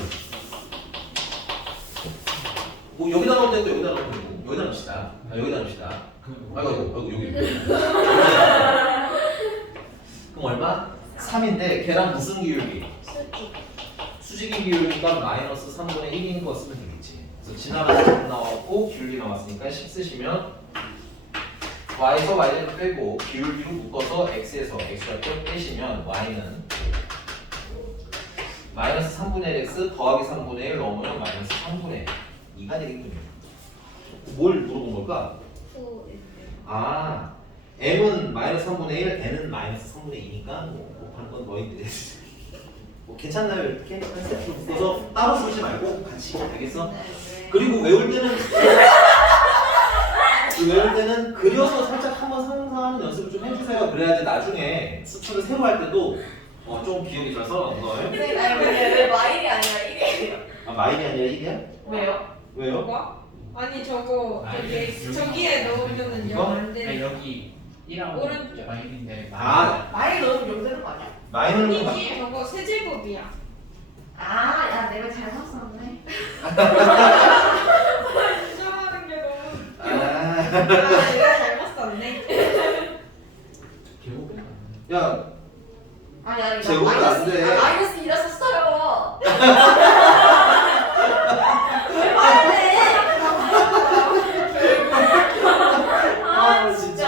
뭐 여기다 넣을 때도 여기다 넣을 때고 여기다 넣읍시다. 여기다 넣읍시다. 아이고 여기 그럼 얼마? 3인데 걔랑 무슨 기울기? 수직의 기울기가 마이너스 3분의 1인 거 쓰면 되겠지. 그래서 지나가는 점 나왔고 기울기 나왔으니까 10 쓰시면 y에서 y를 빼고 기울기로 묶어서 x에서 x좌표 빼시면 y는 마이너스 3분의 1 x 더하기 3분의 1 넣으면 마이너스 3분의 2가 되겠군요. 뭘 물어본 걸까? 아 m은 마이너스 3분의 1, n은 마이너스 3분의 2니까 뭐 곱하는 건 너희들이 뭐 괜찮나요 이렇게? 그래서 따로 쓰지 말고 같이 알겠어? 그리고 외울 때는 그려서 살짝 한번 상상하는 연습을 좀 해주세요. 그래야지 나중에 수출을 새로 할 때도 좀 기억이 나서 왜 마일이 아니라 이게? 아 마일이 아니라 1이야? 왜요? 왜요? 뭐가? 아니 저거 아니, 저기 여기. 저기에 넣으면은 이거? 영 안 아니, 되는. 여기 1하고 오른쪽. 마이너스인데 아. 많이 넣으면 여기 되는 거 아니야? 마이너는 아니지 저거 세제곱이야. 아, 야 내가 잘못 썼네. 인정하는 게 너무. 아. 아 내가 잘못 썼네. 개고백 야, 아니 아니 제곱은 안 돼. 마이너스 2라 썼어요. 왜 말해? 아 진짜.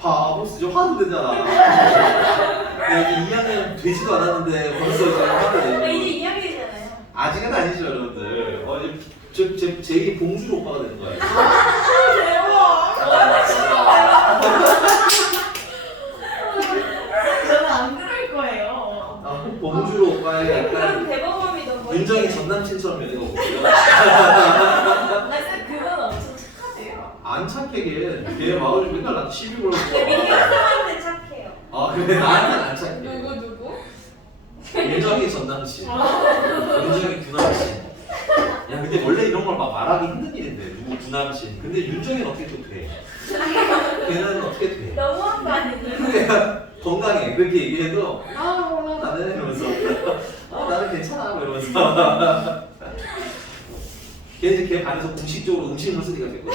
바보 진짜 화도 되잖아. 야, 2학년 되지도 않았는데 벌써 지금 화도 내고. 이제 2학년이잖아요. 아직은 아니죠 여러분들. 제 얘기 봉주로 오빠가 되는 거예요. 저는 안 그럴 거예요. 아, 봉주로 오빠의 그런 약간 대범함이 너무 윤정이 전 남친처럼 연애가 보고요. 나 진짜 그건 엄청 착하세요. 안 착해 걔 와가지고 맨날 나한테 시비 걸고. 민경사한테 착해요. 아 그래 나한테는 안 착해. 누구? 윤정이 전 남친. 윤정이 구남친. 야 근데 원래 이런 걸 막 말하기 힘든 일인데 누구 구남친. 근데 윤정이는 어떻게 또 돼? 걔는 어떻게 돼? 너무한 거 아니에요? 근데 건강해 그렇게 얘기해도 아 몰라 나는 이러면서 나는 괜찮아 이러면서 걔 이제 걔 반에서 공식적으로 음식물 쓰기가 됐거든.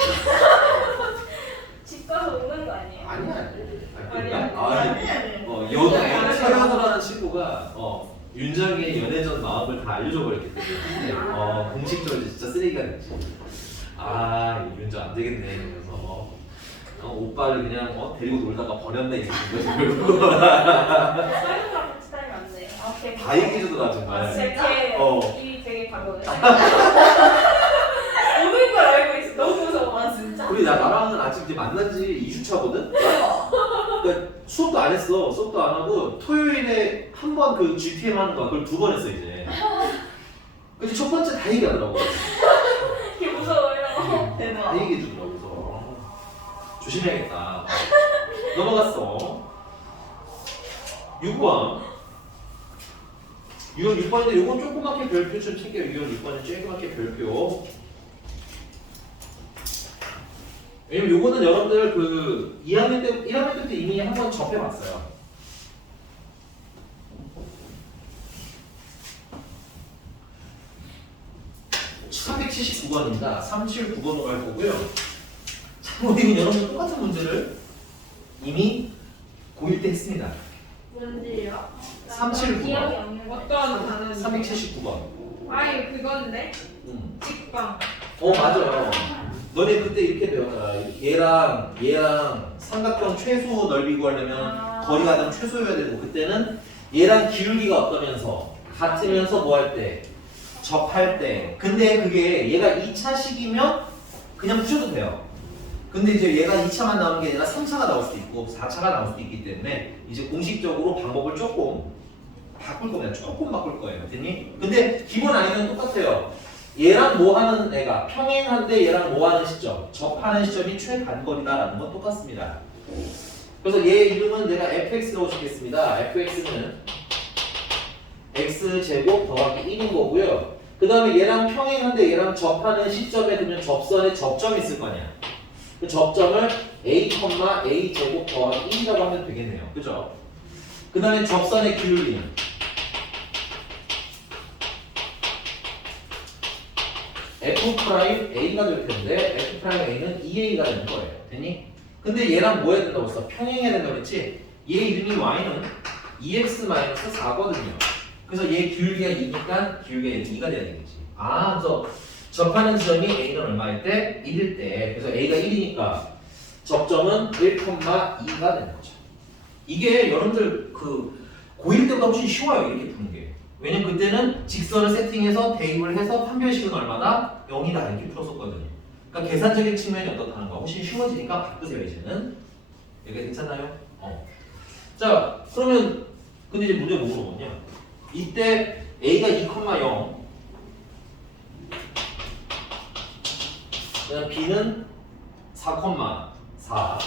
집 가서 오는 거 아니에요? 아니야 아니야. 아니 연애 최연우라는 친구가 윤정이의 연애전 마음을 다 알려줘 버렸기 때문에 공식적으로 진짜 쓰레기가 됐지. 아 윤정 안 되겠네 이러면서 오빠를 그냥 데리고 놀다가 버렸네 이렇게 결국 사연이랑 같이 다니면 안 돼요. 아, 되게 다 얘기해주더라 정말. 제 입이 되게 가벼워요. 오는 걸 알고 있어. 너무 무서워. 아 진짜? 우리 나랑은 아직 이제 만난 지 2주 차거든? 그러니까 수업도 안 했어. 수업도 안 하고 토요일에 한 번 그 GTM 하는 거 그걸 2번 했어 이제. 근데 첫 번째 다 얘기하더라고. 되게 무서워요. 다 대박. 얘기해주더라고. 그래서 조심해야겠다. 넘어갔어. 6번. 6번 6번인데 요건 조그맣게 별표 좀 칠게요. 6번 6번은 조그맣게 별표. 왜냐면 요거는 여러분들 그 2학년 때 1학년 때부터 이미 한번 접해봤어요. (379번입니다) 379번으로 갈 거고요. 참고로 이건 여러분 똑같은 문제를 이미 고1 때 했습니다. 뭔지요? 379번. 기억이 없는 거. 어떤 단어? 379번. 아이 그건데 직방. 맞아요. 너네 그때 이렇게 배웠잖아. 얘랑 삼각형 최소 넓이 구하려면 거리가 가장 최소여야 되고, 그때는 얘랑 기울기가 어떠면서 같으면서 뭐 할 때? 접할 때. 근데 그게 얘가 2차식이면 그냥 푸셔도 돼요. 근데 이제 얘가 2차만 나오는 게 아니라 3차가 나올 수도 있고 4차가 나올 수도 있기 때문에 이제 공식적으로 방법을 조금 바꿀 겁니다. 조금 바꿀 거예요. 됐니? 근데 기본 아니면 똑같아요. 얘랑 뭐 하는 애가 평행한데 얘랑 뭐 하는 시점, 접하는 시점이 최단거리다라는 건 똑같습니다. 그래서 얘 이름은 내가 fx라고 쓰겠습니다. fx는 x제곱 더하기 1인 거고요. 그 다음에 얘랑 평행한데 얘랑 접하는 시점에 그러면 접선에 접점이 있을 거 아니야. 그 접점을 a, a 제곱 더하기 1이라고 하면 되겠네요. 그죠? 그 다음에 접선의 기울기는 f'a가 될 텐데 f'a는 2a가 되는 거예요. 됐니? 근데 얘랑 뭐 해야 된다고 했어? 평행해야 된다고 했지? 얘 이름이 y는 2x-4거든요. 그래서 얘 기울기가 2니까 기울기가 2가 돼야 되겠지. 그래서 접하는 지점이 a는 얼마일 때? 1일 때. 그래서 a가 1이니까 접점은 1,2가 되는 거죠. 이게 여러분들 그 고1 때보다 훨씬 쉬워요. 이렇게 푸는 게. 왜냐면 그때는 직선을 세팅해서 대입을 해서 판별식은 얼마나? 0이다 이렇게 풀었었거든요. 그러니까 계산적인 측면이 어떻다는 거 훨씬 쉬워지니까 바꾸세요 이제는. 여기가 괜찮나요? 자 그러면 근데 이제 문제 뭐 물어보냐? 이때 a가 2,0 그다음 b는 4,4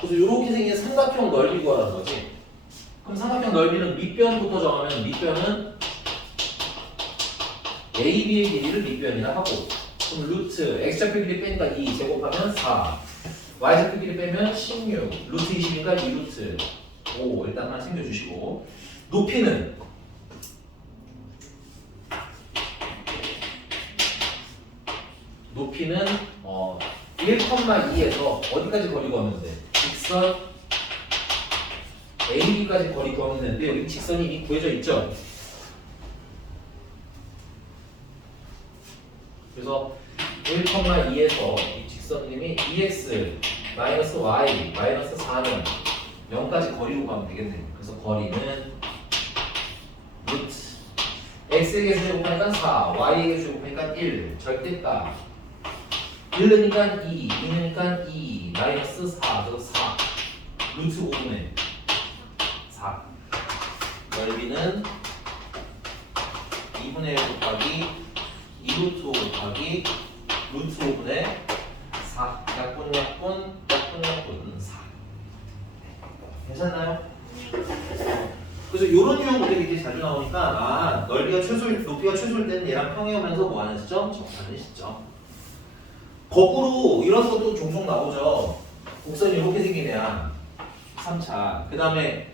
그래서 이렇게 생긴 삼각형 넓이 구하라는 거지. 그럼 삼각형 넓이는 밑변부터 정하면 밑변은 A, B의 길이를 밑변이라 하고 그럼 루트 X좌표 길이 빼니까 2 제곱하면 4 Y좌표 길이 빼면 16 루트 20이니까 2루트 5 일단 하나 챙겨주시고 높이는 높이는 1,2에서 어디까지 거리 구하면 돼? 직선 AB까지 거리 구하면 되는데 여기 직선이 이미 구해져 있죠? 그래서 1,2에서 이 직선님이 2x 마이너스 y 마이너스 4는 0까지 거리로 가면 되겠네요. 그래서 거리는 루트 x에게 제곱하니까 4, y에게 제곱하니까 1 절대값 1넣으니까 2, 2넣으니까 2 마이너스 4, 그래서 4 루트 5분의 4 넓이는 2분의 1 곱하기 2루트 5 곱하기 루트 5분의 4 약분 4 괜찮나요? 그래서 이런 유형들이 이렇게 자주 나오니까 넓이가 최소일 높이가 최소일 때는 얘랑 평행하면서 뭐 하는 시점? 접하는 시점. 거꾸로 이런 것도 종종 나오죠. 곡선이 이렇게 생긴 애야 3차. 그 다음에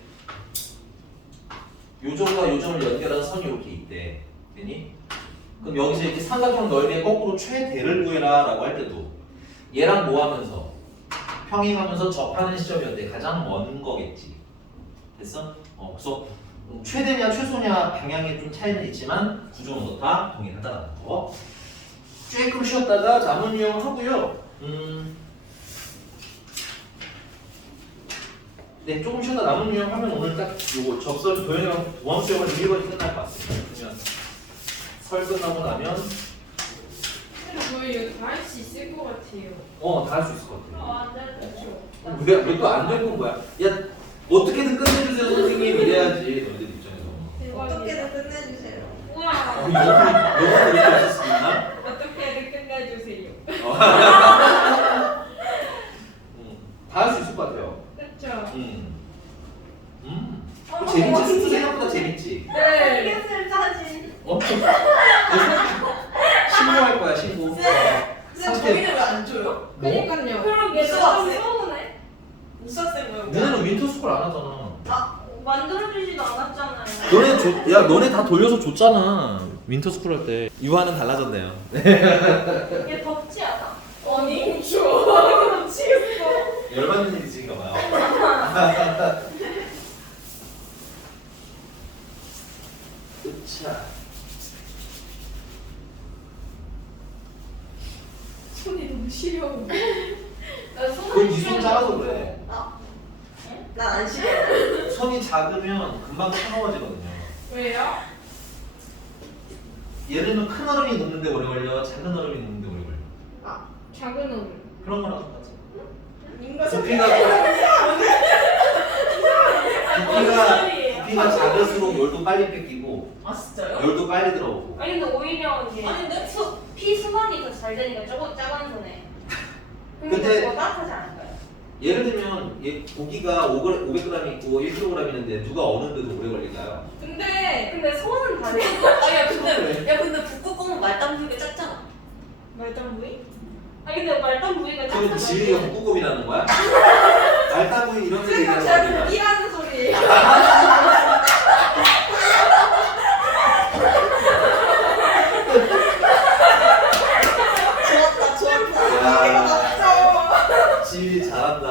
요점과 요점을 연결한 선이 이렇게 있대. 되니? 그럼 여기서 이렇게 삼각형 넓이의 거꾸로 최대를 구해라 라고 할 때도 얘랑 뭐 하면서 평행하면서 접하는 시점이었대. 가장 먼 거겠지. 됐어? 그래서 최대냐 최소냐 방향에 좀 차이는 있지만 구조는 다 동일하다는 거. 조금 쉬었다가 남은 유형 하고요. 네, 조금 쉬었다 남은 유형 하면 오늘 딱 요거 접선 도형이랑 도함 수형을 1번이 끝날 것 같습니다. 그러면 설 끝나고 나면 저희 이거 다 할 수 있을 것 같아요. 다 할 수 있을 것 같아요. 안 되죠. 왜 또 안 되는 거야? 야 어떻게든 끝내주세요 선생님 이래야지 너희들 입장에서. 어떻게든 끝내주세요. 우와. 너가 이렇게 할수 있나? 어떻게든 끝내주세요. 다 할 수 있을 것 같아요. 그렇죠. 재밌지? 생각보다 재밌지? 네. 알겠을 사진. 신고할 거야 신고. 근데 저희는 왜 안 줘요? 그러니까요. 그럼 얘가 무서웠어요. 좀 서운해. 무사쌤 왜? 너네는 윈터스쿨 안 하잖아. 만들어주지도 않았잖아요. 너네 다 돌려서 줬잖아. 윈터스쿨 할 때. 유아는 달라졌네요. 얘 덥지 않아? 아니 추워. 미치겠어. 열받는 일이 있으니까 봐요. 자. 손이 너무 시려. 그손 작아서 그래. 난안 싫어. 손이 작으면 금방 차가워지거든요. 왜요? 예를 들면 큰 얼음이 녹는데 오래 걸려, 작은 얼음이 녹는데 오래 걸려. 작은 얼음. 그런 거랑 똑같아. 인간 부피가 작을수록 열도 빨리 뺏기고 아 진짜요? 열도 빨리 들어오고. 아니 근데 오히려 이게 아니 근데 피 순환이 더 잘 되니까 조금 작은 손에. 근데- 더 따뜻하지 않을까요? 예를 들면 고기가 500g 있고 1kg 있는데 누가 어는데도 오래 걸릴까요? 근데 손은 다르. 아야 근데 북극곰은 말단 부위가 작잖아. 말단 부위? 아니 근데 말단 부위가 그럼 작은 지리가 북극곰이라는 거야? 말타부위 이런 데 제가 얘기하는 잘 거야. 무기라는 소리예요. 좋았다. 내가 맞죠. 지리 잘한다.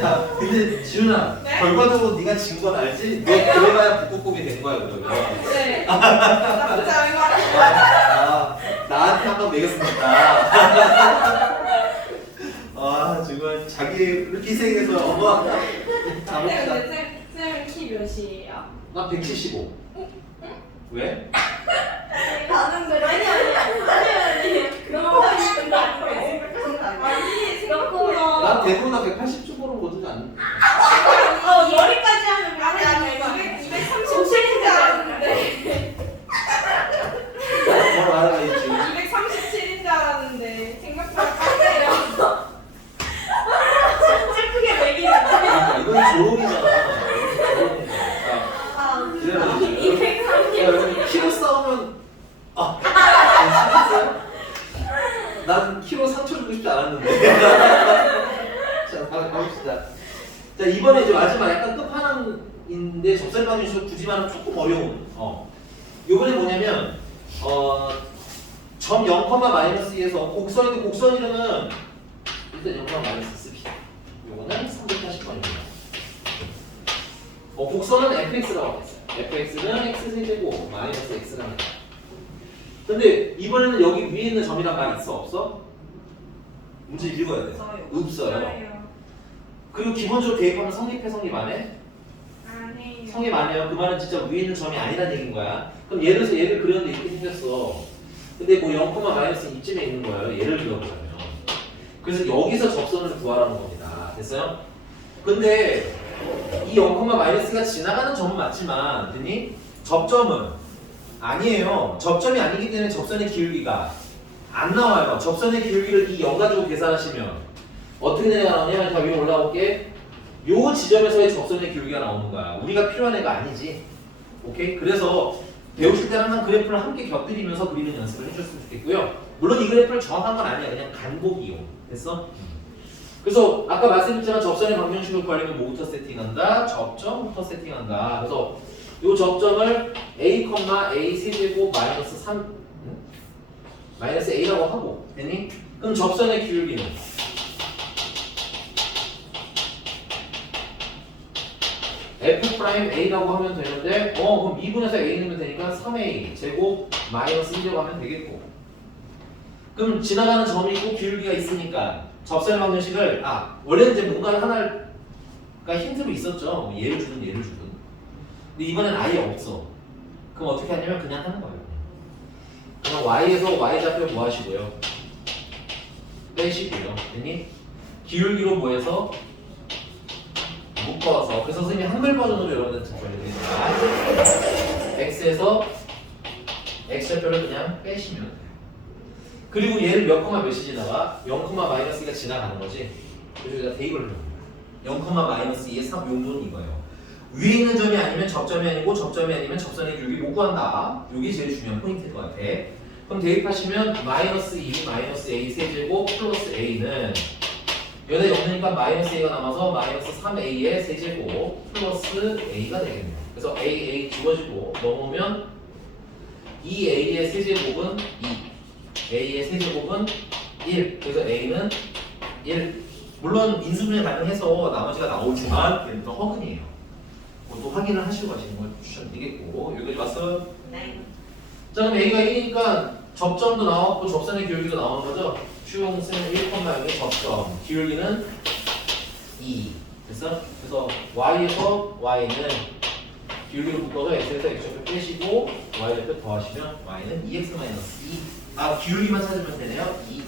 야, 근데 지훈아, 네? 결과적으로 네가 진 건 알지? 너 그래봐야 북극곰이 된 거야 그러면. 네. 나쁘지 않은 것 같아요. 나한테 한번 매겼으니까. 아 정말 자기 희생해서 엄마 다 네, 먹자. 근데 쌤 키 몇이에요? 나 175. 왜? 나는 그래. 아니. 그런 거 있는 거 아니에요? 아니 생각보다. 난 대부분 다 180 쪽으로 거든 안. 머리까지 하면 아니 237인 줄 알았는데 뭘 알아야지. 237인 줄 알았는데 생각보다 작네요. 진짜 크게 매기는 그러니까 이건 조롱이잖아. 조롱이잖아. 아, 그래야지. 230. 키로 싶지 않았는데. 자, 가봅시다. 자, 이번에 이제 마지막 약간 끝판왕인데 접선의 방정식을 굳이 말하면 조금 어려운. 요번에 뭐냐면 점 0,-2에서 곡선인데 곡선 이름은 일단 0,- 씁시다. 요거는 380번입니다. 곡선은 fx라고 했어요. fx는 x세제곱 마이너스 x가 나요. 근데 이번에는 여기 위에 있는 점이란 말 있어 없어? 문제 읽어야 돼. 없어요. 그리고 기본적으로 대입하면 성립해 성립 안 해? 아니에요. 성립 안 해요. 그 말은 진짜 위에 있는 점이 아니란 얘기인 거야. 그럼 예를 들어서 얘를 그렸는데 이렇게 생겼어. 근데 뭐 0,- 이쯤에 있는 거예요. 예를 들어보자면. 그래서 여기서 접선을 구하라는 겁니다. 됐어요? 근데 이 0,-가 지나가는 점은 맞지만 됐니? 접점은 아니에요. 접점이 아니기 때문에 접선의 기울기가 안 나와요. 접선의 기울기를 이 0 가지고 계산하시면 어떻게 나오냐면 다 위로 올라올게. 요 지점에서의 접선의 기울기가 나오는 거야. 우리가 필요한 애가 아니지. 오케이? 그래서 배우실 때는 항상 그래프를 함께 곁들이면서 그리는 연습을 해줬으면 좋겠고요. 물론 이 그래프를 정확한 건 아니야. 그냥 간보기용. 됐어? 그래서 아까 말씀드렸지만 접선의 방정식을 구하려면 뭐부터 세팅한다? 접점부터 세팅한다. 그래서 이 접점을 a, 세제곱 마이너스 3 마이너스 a라고 하고 됐니? 그럼 접선의 기울기는 f'a라고 하면 되는데 그럼 2분에서 a 넣으면 되니까 3a 제곱 마이너스 1이라고 하면 되겠고 그럼 지나가는 점이 있고 기울기가 있으니까 접선의 방정식을 원래는 이제 뭔가 하나가 힌트로 있었죠. 뭐 예를 주든 근데 이번엔 아예 없어. 그럼 어떻게 하냐면 그냥 하는 거예요. 그냥 y에서 y좌표 뭐 하시고요? 빼시고요. 됐니? 기울기로 뭐해서 묶어서 그래서 선생님이 한글 버전으로 여러분들 보여드립니다. x에서 x좌표를 그냥 빼시면 돼요. 그리고 얘를 몇 콤마 몇이 지나가? 0,-가 지나가는 거지. 그래서 제가 대입을 해봅니다. 0,-2의 3 용도는 이거예요. 위에 있는 점이 아니면 접점이 아니고 접점이 아니면 접선의 기울기 못 구한다. 이게 제일 중요한 포인트일 것 같아. 그럼 대입하시면 마이너스 2 마이너스 a 세제곱 플러스 a는 여기다 0이니까 마이너스 a가 남아서 마이너스 3a의 세제곱 플러스 a가 되겠네요. 그래서 a 지워지고 넘으면 2a의 세제곱은 2 a의 세제곱은 1 그래서 a는 1 물론 인수분해 가능해서 나머지가 나오지만 얘는 또 허근이에요. 또 확인을 하시고 가시는 걸 추천드리겠고 여기까지 왔어요? 네. 자 그럼 a가 1이니까 접점도 나왔고 접선의 기울기도 나온 거죠? 추용수는 1,0의 접점 기울기는 2 됐어? 그래서 y에서 y는 기울기를 묶어서 x에서 x좌표 빼시고 y좌표 더하시면 y는 2x-2 기울기만 찾으면 되네요. 2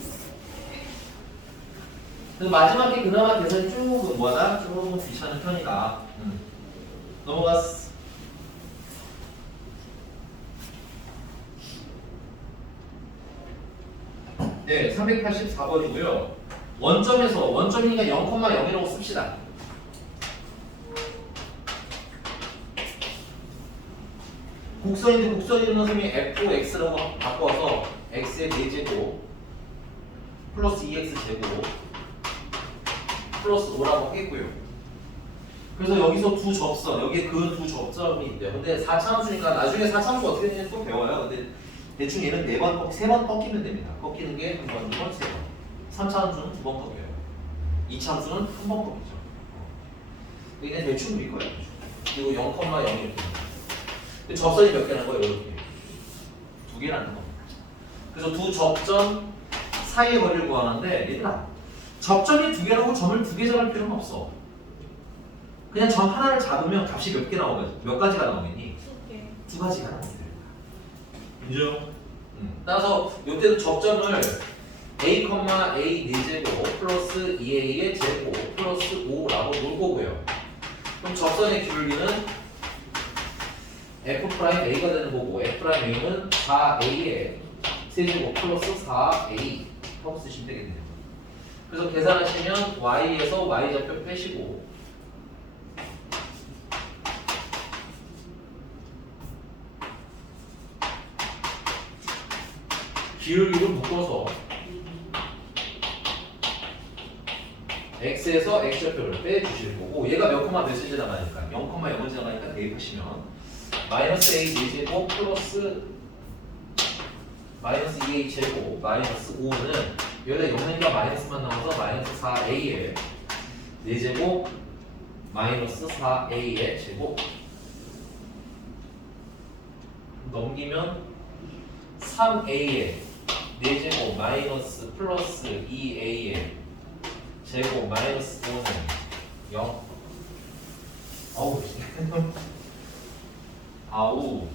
그래서 마지막에 그나마 계산이 조금 뭐하다? 조금 귀찮은 편이다. 넘어갔어. 네, 384번이고요. 원점이니까 0,0이라고 씁시다. 곡선인데 곡선 이름은 선생님이 fx라고 바꿔서 x의 4제곱 플러스 2x제곱 플러스 5라고 하겠고요. 그래서 여기서 두 접선, 여기에 그 두 접점이 있대요. 근데 4차함수니까 나중에 4차함수 어떻게 되는지 또 배워요. 근데 대충 얘는 3번 꺾이면 됩니다. 꺾이는 게 한 번, 두 번, 세 번. 3차함수는 2번 꺾여요. 2차함수는 한 번 꺾이죠. 이게 대충 밀 거예요. 그리고 0,0 이렇게. 근데 접선이 몇 개라는 거예요? 이렇게. 2개라는 겁니다. 그래서 두 접점 사이의 거리를 구하는데 얘들아 접점이 2개라고 점을 2개 잡을 필요는 없어. 그냥 점 하나를 잡으면 값이 몇 개 나오겠니? 몇 가지가 나오겠니? 2 가지가 나오게 됩니다. 인정? 따라서 이때도 접점을 a, a 4제곱 플러스 2a의 제곱 플러스 5라고 놓을 거고요. 그럼 접선의 기울기는 f'a가 되는 거고 f'a는 4a의 세제곱 플러스 4a 하고 쓰시면 되겠네요. 그래서 계산하시면 y에서 y좌표 빼시고 기울기를 묶어서 x에서 x좌표를 빼주실 거고 얘가 몇 콤마 몇을 지나가니까 0,0을 지나가니까 대입하시면 마이너스 a 4제곱 플러스 마이너스 2a 제곱 마이너스 5는 여기다 0이니까 마이너스만 나와서 마이너스 4a의 4제곱 마이너스 4a의 제곱 넘기면 3a의 4제곱 마이너스 플러스 2a의 제곱 마이너스 5는 0 아우 아우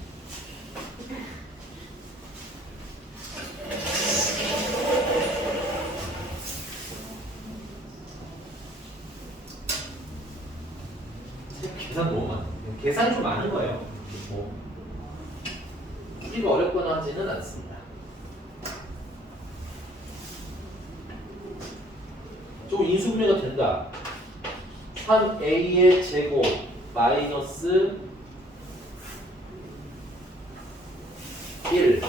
계산 너무 많아. 계산이 좀 많은 거예요. 뭐 풀이가 어렵거나 하지는 않습니다. 조금 인수분해가 된다. 3a의 제곱 마이너스 1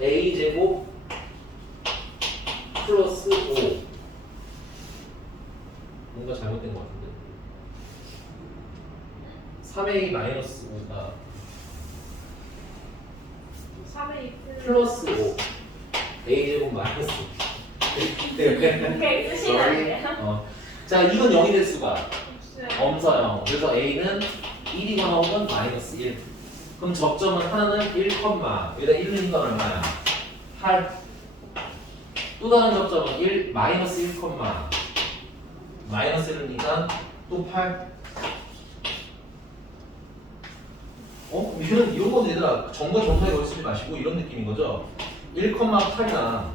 a 제곱 플러스 5 뭔가 잘못된 것 같은데 3a 마이너스 5가 3의 플러스 5 a 제곱 마이너스 오케이 쓰시면 안 돼요? 자 이건 0이 될 수가 없어 0 그래서 a는 1이거나 혹은 마이너스 1 그럼 접점은 하나는 1, 여기다 1은 건 얼마야? 8 또 다른 접점은 1, 마이너스 1, 마이너스 1이니까 또 8 이런 건 얘들아 정과 정사에 걸쓰지 마시고 이런 느낌인 거죠 1,8이랑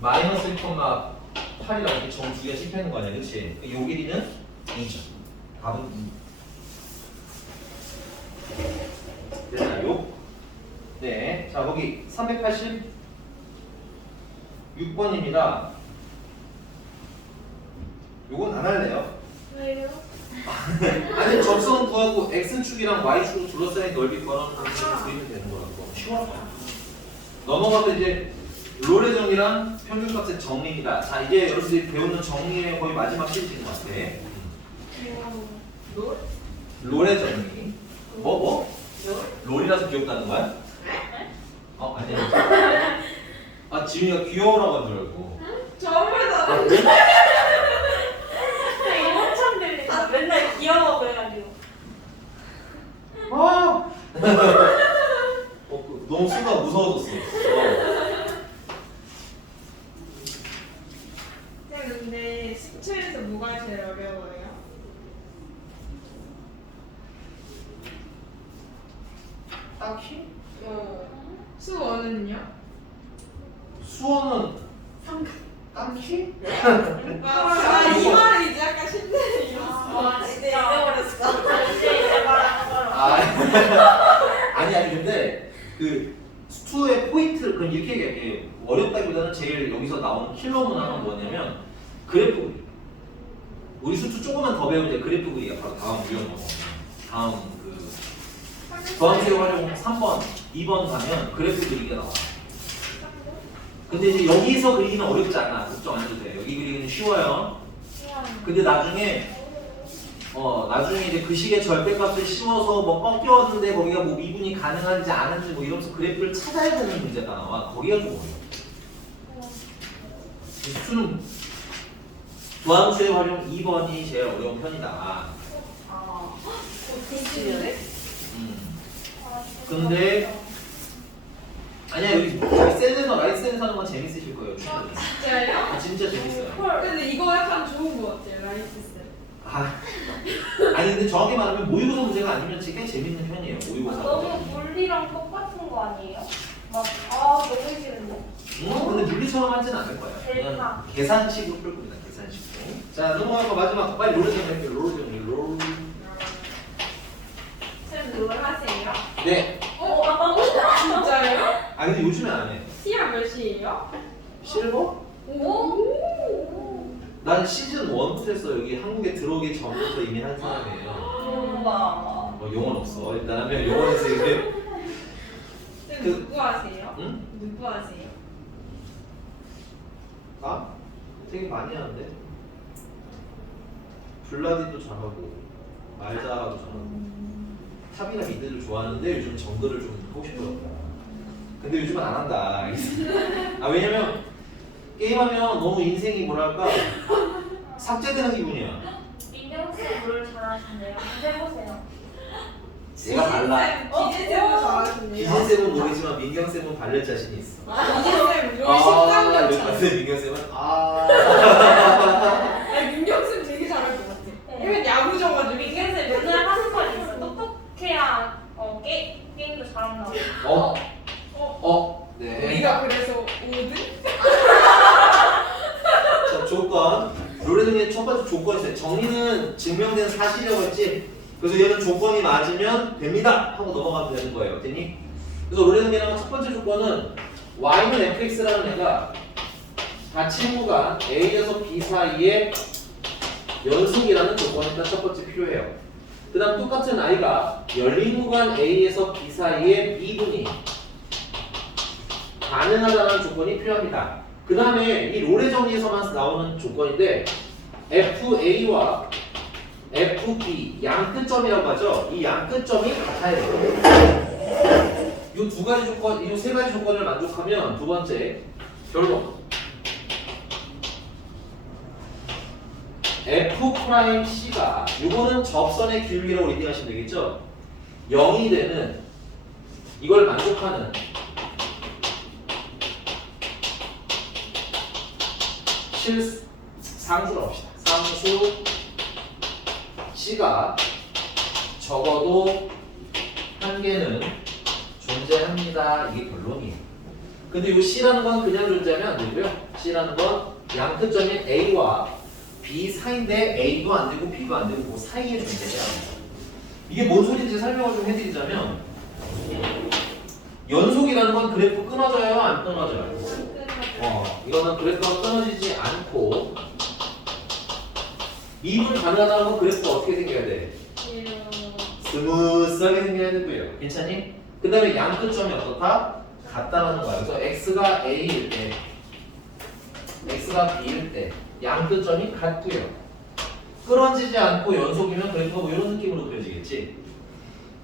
마이너스 1,8이랑 이렇게 정 두 개가 씹혀있는 거 아니야 그치? 요 길이는 2죠 답은 2 됐나요? 네, 자 거기 386번입니다 요건 안 할래요 왜요? 아니 접선 구하고 x축이랑 y축으로 둘러싸인 넓이 걸어놓은 공식을 그리면 되는 거라고 쉬워 넘어가서 이제 롤의 정리랑 평균값의 정리입니다 자 이제 여러분들이 배우는 정리의 거의 마지막 시즌인 것 같아 롤? 롤의 정리 뭐? 롤이라서 귀엽다는 거야? 아니 아 지민이가 귀여우라고 한 줄 알고 저번에도 이거 엄청 들린다. 맨날 귀여워 그래가지고. 너무 순간 무서워졌어 쌤 근데 식초에서 뭐가 제일 어려워요? 딱히? 수원은요? 수원은 삼각 딱히? 이 말은 이제 약간 신뢰를 잃었어 와 이제 진짜. 잊어버렸어. 이제 말하는 거로. 아니 근데 그 수투의 포인트 그럼 이렇게 얘기할게 어렵다기보다는 제일 여기서 나오는 킬러 문화는 뭐냐면 그래프 그리 우리 수투 조금만 더 배우면 이제 그래프 그리가 바로 다음 유형 넘어 다음 그 도함수의 활용 3번 2번 가면 그래프 그리기가 나와 근데 이제 여기서 그리기는 어렵지 않아 걱정 안 해도 돼 여기 그리기는 쉬워요 근데 나중에 이제 그 식의 절대값을 씌워서 뭐 꺾였는데 거기가 뭐 미분이 가능한지 안 하는지 뭐 이러면서 그래프를 찾아야 되는 문제가 나와. 거기가 좀 어려워. 수는 도함수의 활용 2번이 제일 어려운 편이다. 근데 아니야 여기 센에서 라이트 센에서 하는 건 재밌으실 거예요. 충분히. 진짜요? 진짜 재밌어요. 근데 이거 약간 좋은 거 같아요 라이트 쌤 아니 근데 정확히 말하면 모의고사 문제가 아니면 꽤 재밌는 편이에요. 모의고사. 너무 물리랑 똑같은 거 아니에요? 너무 싫은데. 근데 물리처럼 하진 않을 거예요. 그냥 델타. 계산식으로 풀 겁니다. 계산식으로. 자 넘어가서 마지막 빨리 롤 정리 할게요. 롤 정리. 롤. 쌤 롤 하세요? 네. 진짜요? 아 근데 요즘에 안 해. 티어 몇이에요? 실버? 오. 난 시즌 1부터 했어. 여기 한국에 들어오기 전부터 이미 한 사람이에요. 우와. 영혼 없어. 일단 하면 영혼에서 이제 쌤 그- 누구 하세요? 응? 누구 하세요? 되게 많이 하는데. 블라디도 잘하고 말자라도 잘하고 탑이나 미드를 좋아하는데 요즘 정글을 좀 하고 싶더라고요. 근데 요즘은 안 한다. 아 왜냐면 게임하면 너무 인생이 뭐랄까 삭제되는 기분이야. 민경쌤 물 잘하신대요. 해보세요. 얘가 달라. 기진쌤도 잘하시네요. 기진쌤은 모르지만 민경쌤은 발릴 자신이 있어. 기진쌤 여기 아, 식당 여기 같아. 봤어요 민경쌤은? 아. 민경쌤 되게 잘할 것 같아. 네. 얘는 야구져가지고. 민경쌤 맨날 하는 말이 있어. 똑똑해야 게임도 잘한다고. 네. 우리가 그래서 5등? 자, 조건. 룰에 중에 첫 번째 조건이 있어요. 정리는 증명된 사실이라고 했지. 그래서 얘는 조건이 맞으면 됩니다 하고 넘어가면 되는 거예요. 됐니? 그래서 룰에 중에 첫 번째 조건은 y는 fx라는 애가 닫힌 구간 a에서 b 사이에 연속이라는 조건이 일단 첫 번째 필요해요. 그 다음 똑같은 i가 열린 구간 a에서 b 사이에 미분이 가능하다는 조건이 필요합니다. 그 다음에 이 롤의 정리에서만 나오는 조건인데 FA와 FB 양끝점이라고 하죠. 이 양끝점이 같아야 돼요. 이 두 가지 조건, 이 세 가지 조건을 만족하면 두 번째 결론 F'C가 이거는 접선의 기울기라고 리딩하시면 되겠죠. 0이 되는 이걸 만족하는 상수로 합시다. 상수 C가 적어도 한 개는 존재합니다. 이게 결론이에요. 근데 이 C라는 건 그냥 존재하면 안 되고요. C라는 건 양끝점인 A와 B 사이인데 A도 안 되고 B도 안 되고 그 사이에 존재해야 합니다. 이게 뭔 소리인지 설명을 좀 해드리자면 연속이라는 건 그래프 끊어져요? 안 끊어져요? 이거는 그래프가 끊어지지 않고 미분 가능하다는 건 그래프가 어떻게 생겨야 돼? 스무스하게 생겨야 되고요. 괜찮니? 그 다음에 양끝점이 어떻다? 같다라는 거야. 그래서 x가 a일 때 x가 b일 때 양끝점이 같고요. 끊어지지 않고 연속이면 그래프가 뭐 이런 느낌으로 그려지겠지.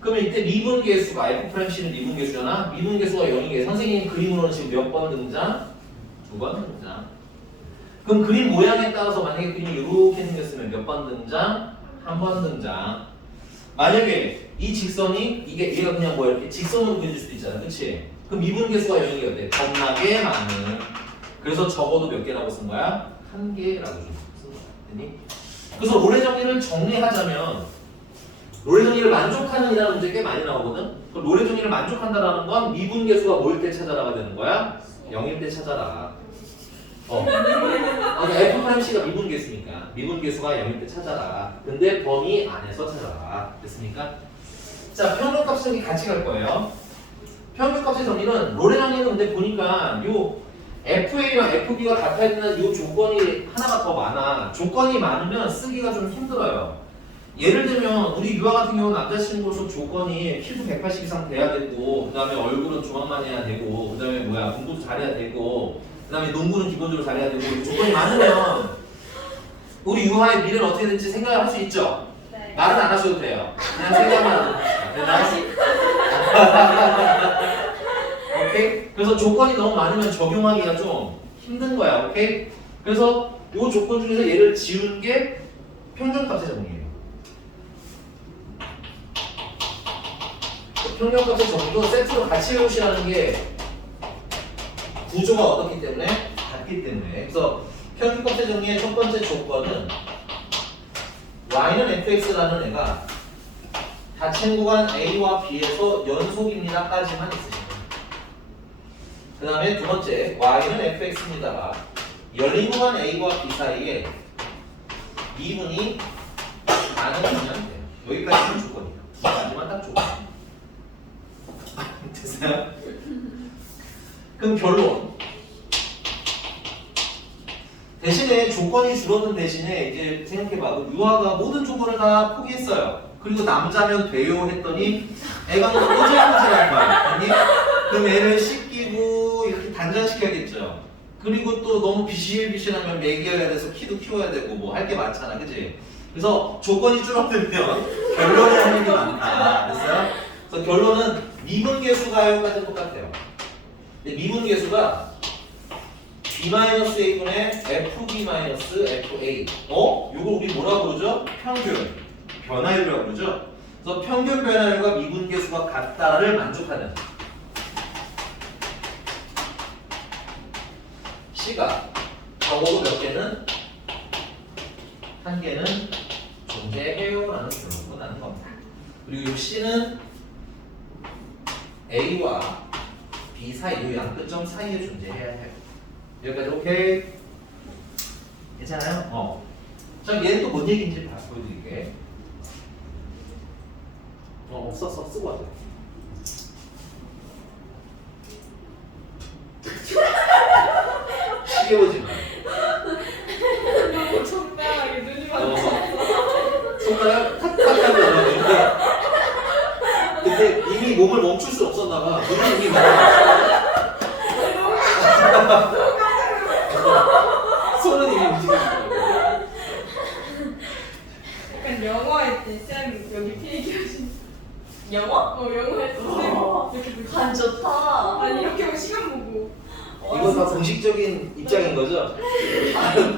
그러면 이때 미분계수가 F'C는 미분계수잖아. 미분계수가 0이게 선생님 그림으로는 지금 몇 번 등장? 2번 등장. 그럼 그림 모양에 따라서 만약에 그림이 이렇게 생겼으면 몇 번 등장? 한 번 등장. 만약에 이 직선이 이게 얘가 그냥 뭐 이렇게 직선으로 그려질 수도 있잖아. 그치? 그럼 미분계수가 0이가 돼. 겁나게 많은. 그래서 적어도 몇 개라고 쓴 거야? 한 개라고 좀 쓴 거야. 됐니? 그래서 롤의 정리를 정리하자면 롤의 정리를 만족하는 이라는 문제 꽤 많이 나오거든? 그 롤의 정리를 만족한다라는 건 미분계수가 뭐일 때 찾아라가 되는 거야? 0일 때 찾아라. 그러니까 F'C가 미분계수니까 미분계수가 0일 때 찾아라. 근데 범위 안에서 찾아라. 됐습니까? 자, 평균값 정리 같이 갈 거예요. 평균값의 정리는 롤의 정리는 근데 보니까 요 FA랑 FB가 같아야 되는 요 조건이 하나가 더 많아. 조건이 많으면 쓰기가 좀 힘들어요. 예를 들면 우리 유아 같은 경우 남자친구로서 조건이 키도 180 이상 돼야 되고 그 다음에 얼굴은 조망만 해야 되고 그 다음에 뭐야 공부도 잘해야 되고 그 다음에 농구는 기본적으로 잘해야 되고 조건이 많으면 우리 유아의 미래는 어떻게 될지 생각을 할 수 있죠? 네. 말은 안 하셔도 돼요. 그냥 생각만 하세요. 오케이? 그래서 조건이 너무 많으면 적용하기가 좀 힘든 거야. 오케이? 그래서 이 조건 중에서 얘를 지운 게 평균값의 정리예요. 평균값의 정리도 세트로 같이 외우시라는 게 구조가 어떻기 때문에? 같기 때문에. 그래서 평균값의 정리의 첫 번째 조건은 y는 fx라는 애가 닫힌 구간 a와 b에서 연속입니다까지만 있으시면 그 다음에 두 번째 y는 fx입니다가 열린 구간 a와 b 사이에 미분이 가능하면 돼요. 여기까지는 조건이에요. 두 가지만 딱 조건. 됐어요? 그럼 결론. 대신에 조건이 줄어든 대신에 이제 생각해봐. 유아가 모든 조건을 다 포기했어요. 그리고 남자면 돼요 했더니 애가 너무 꼬질꼬질한 거야. 아니? 그럼 애를 씻기고 이렇게 단장시켜야겠죠. 그리고 또 너무 비실비실하면 매겨야 돼서 키도 키워야 되고 뭐 할 게 많잖아, 그치? 그래서 조건이 줄어들면 결론이 하는 게 많다. 됐어요? 그래서 결론은 미분계수가요까지 똑같아요. 근데 미분계수가 b-a분의 fb-fa. 요걸 우리 뭐라 그러죠? 평균 변화율이라고 그러죠? 그래서 평균 변화율과 미분계수가 같다를 만족하는 C가 적어도 몇 개는 한 개는 존재해요라는 결론으로 나는 겁니다. 그리고 이 C는 A와 B 사이, 이 양끝점 사이에 존재해야 해요. 여기까지 오케이? 괜찮아요? 자, 얘는 또 뭔 얘기인지 보여드릴게. 없었어. 쓰고 왔어. 시계 오지 마. 너무 적당하게 눈이 맞춰. 손가락 탁탁하게 나가는데 근데 이미 몸을 멈출 수 없었나 봐. 눈이 이미 손은 이미 움직이는 거야. 약간 영어 할 때 쌤 여기 필기하신. 영어? 영어 할 때 쌤 어. 이렇게 보고. 간 좋다. 아니 이렇게 보고 시간 보고. 이거 다 공식적인 입장인 거죠?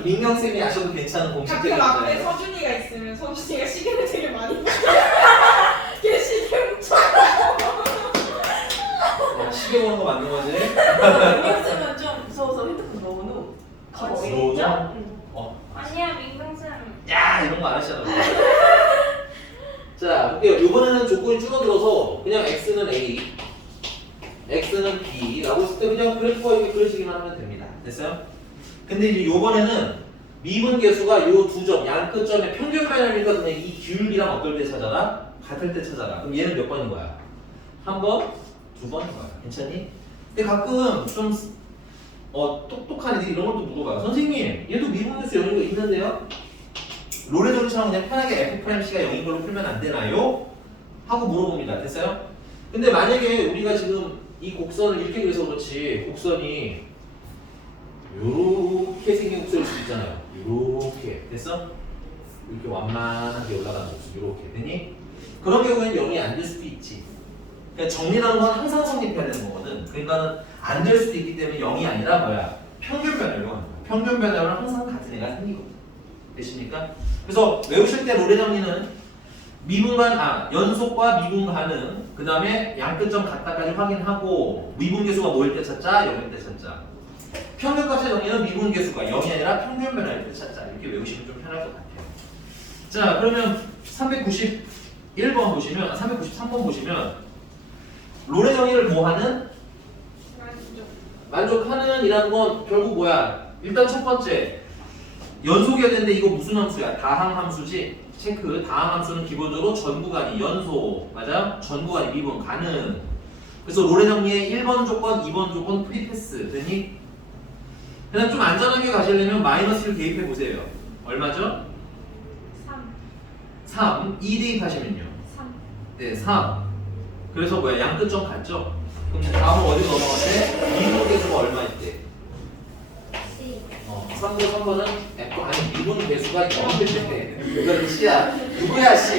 민경쌤이 하셔도 괜찮은 공식적인 가끔 앞에 입장이에요. 서준이가 있으면 서준이가 시계를 되게 많이 봐. 걔 시계 훔쳐. 시계 보는 거 맞는 거지? 민경쌤은 좀 무서워서 핸드폰 넣어놓고 가방에 넣어놓어? 있죠? 아니야 민경쌤. 야 이런 거 안 하시잖아. 자, 볼게요. 이번에는 조건이 줄어들어서 그냥 x는 a, x는 b라고 했을 때 그냥 그래프가 이렇게 그려지기만 하면 됩니다. 됐어요? 근데 이제 요번에는 미분계수가 요 두 점, 양 끝점의 평균 변화니까 그냥 이 기울기랑 어떨 때 찾아라? 같을 때 찾아라. 그럼 얘는 몇 번인 거야? 한 번? 두 번인 거야. 괜찮니? 근데 가끔 좀 똑똑한 애들이 이런 것도 물어봐요. 선생님, 얘도 미분계수 0인 거 있는데요? 로레정처럼 그냥 편하게 F'C가 0인 걸로 풀면 안 되나요? 하고 물어봅니다. 됐어요? 근데 만약에 우리가 지금 이 곡선을 이렇게 그려서 그렇지 곡선이 요렇게 생긴 곡선일 수도 있잖아요. 요렇게 됐어? 이렇게 완만하게 올라가는 곡선 요렇게 되니? 그런 경우에는 0이 안 될 수도 있지. 그러니까 정리라는 건 항상 성립해야 되는 거거든. 그러니까 안 될 수도 있기 때문에 0이 아니라 뭐야? 평균 변화율로 하는 거야. 평균 변화율은 항상 같은 애가 생기거든. 되십니까? 그래서 외우실 때 로레 정리는 미분간 연속과 미분간은 그 다음에 양끝점 같다까지 확인하고 미분계수가 뭐일 때 찾자? 0일 때 찾자. 평균값의 정리는 미분계수가 0이 아니라 평균 변화일 때 찾자. 이렇게 외우시면 좀 편할 것 같아요. 자, 그러면 391번 보시면 393번 보시면 로레 정의를 뭐하는? 만족하는 이라는 건 결국 뭐야? 일단 첫 번째 연속이어야 되는데 이거 무슨 함수야? 다항 함수지? 체크. 다항 함수는 기본적으로 전 구간이 연속, 맞아? 전 구간이 미분 가능. 그래서 로레 정리의 1번 조건, 2번 조건 프리패스 되니? 그냥 좀 안전하게 가시려면 마이너스를 대입해 보세요. 얼마죠? 3. 2 대입하시면요. 3. 네, 3. 그래서 뭐야? 양끝점 같죠? 그럼 다음은 어디로 넘어가는데? 미분계수가 얼마 있대? 3번, 3번은 F 아니 미분 계수가 0일 때 이거는 C야. 누구야 C?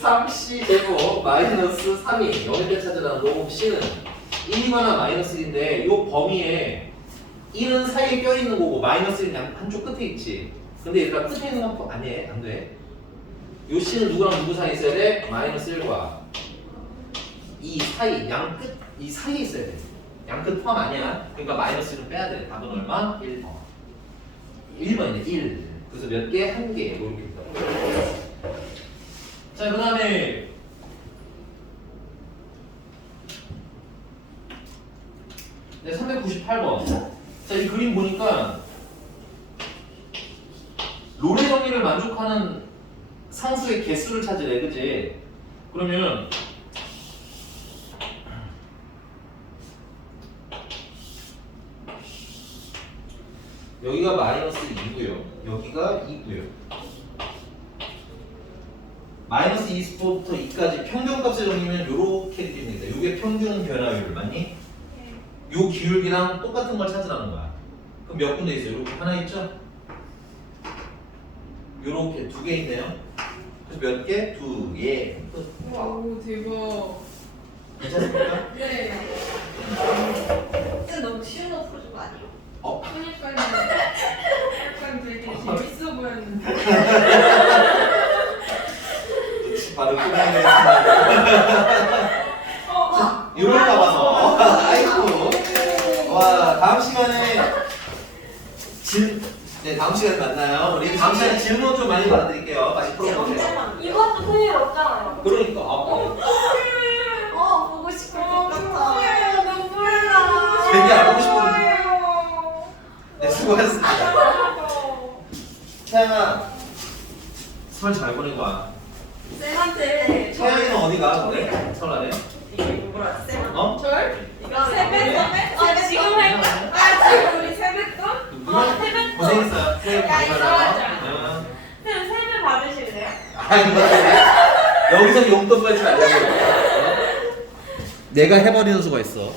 3C 제곱 마이너스 3이 0일 때 찾으라는 거고 C는 1이거나 마이너스 1인데 이 범위에 1은 사이에 껴있는 거고 마이너스 1은 한쪽 끝에 있지. 근데 얘가 끝에 있는 건 아니에요. 안 돼. 요 C는 누구랑 누구 사이에 있어야 돼? 마이너스 1과 이 사이, 양끝 이 사이에 있어야 돼. 양끝 포함 아니야. 그러니까 마이너스는 빼야 돼. 답은 얼마? 1번. 1번이네. 1. 그래서 몇 개? 한 개. 뭐 이렇게 있다. 자, 그 다음에 네, 398번. 자, 이 그림 보니까 로레 정리를 만족하는 상수의 개수를 찾으래. 그치? 그러면 여기가 마이너스 2고요. 여기가 2고요. 마이너스 2부터 2까지 평균값을 정리면 요렇게 드립니다. 요게 평균 변화율 맞니? 요 기울기랑 똑같은 걸 찾으라는 거야. 그럼 몇 군데 있어요? 이렇게 하나 있죠? 요렇게 두 개 있네요. 그래서 몇 개? 두 개. 끝. 오 대박. 괜찮습니까? 네. 진짜 너무 쉬운 거 풀어준 거 아니에요? 그러니까요. 약간 되게 재밌어 보였는데. 바로 끝나겠습니다. 요럴까 봐서. 아이고. 와, 다음 시간에 네, 다음 시간에 만나요. 우리 다음 시간에 질문 좀 많이 받아드릴게요. 다시 풀어보세요. 이것도 큰일 없잖아요. 그러니까. 보고 싶을 것 같아. 눈물 나. 되게 알고 싶었는데. 네, 수고하셨습니다. 태양아, 설 잘 보낸 거야. 쌤한테 태양이는 어디가? 그래? 설날에? 이게 뭐라 쌤한테 어? 절? 이거 세뱃돈? 지금 할까? 아 지금 우리 세뱃돈? 세뱃돈. 고생했어요. 새해 복 많이 야, 받아요. 쌤 세배 받으실래요? 아니, 여기서 용돈 받지 말라고. 내가 해버리는 수가 있어.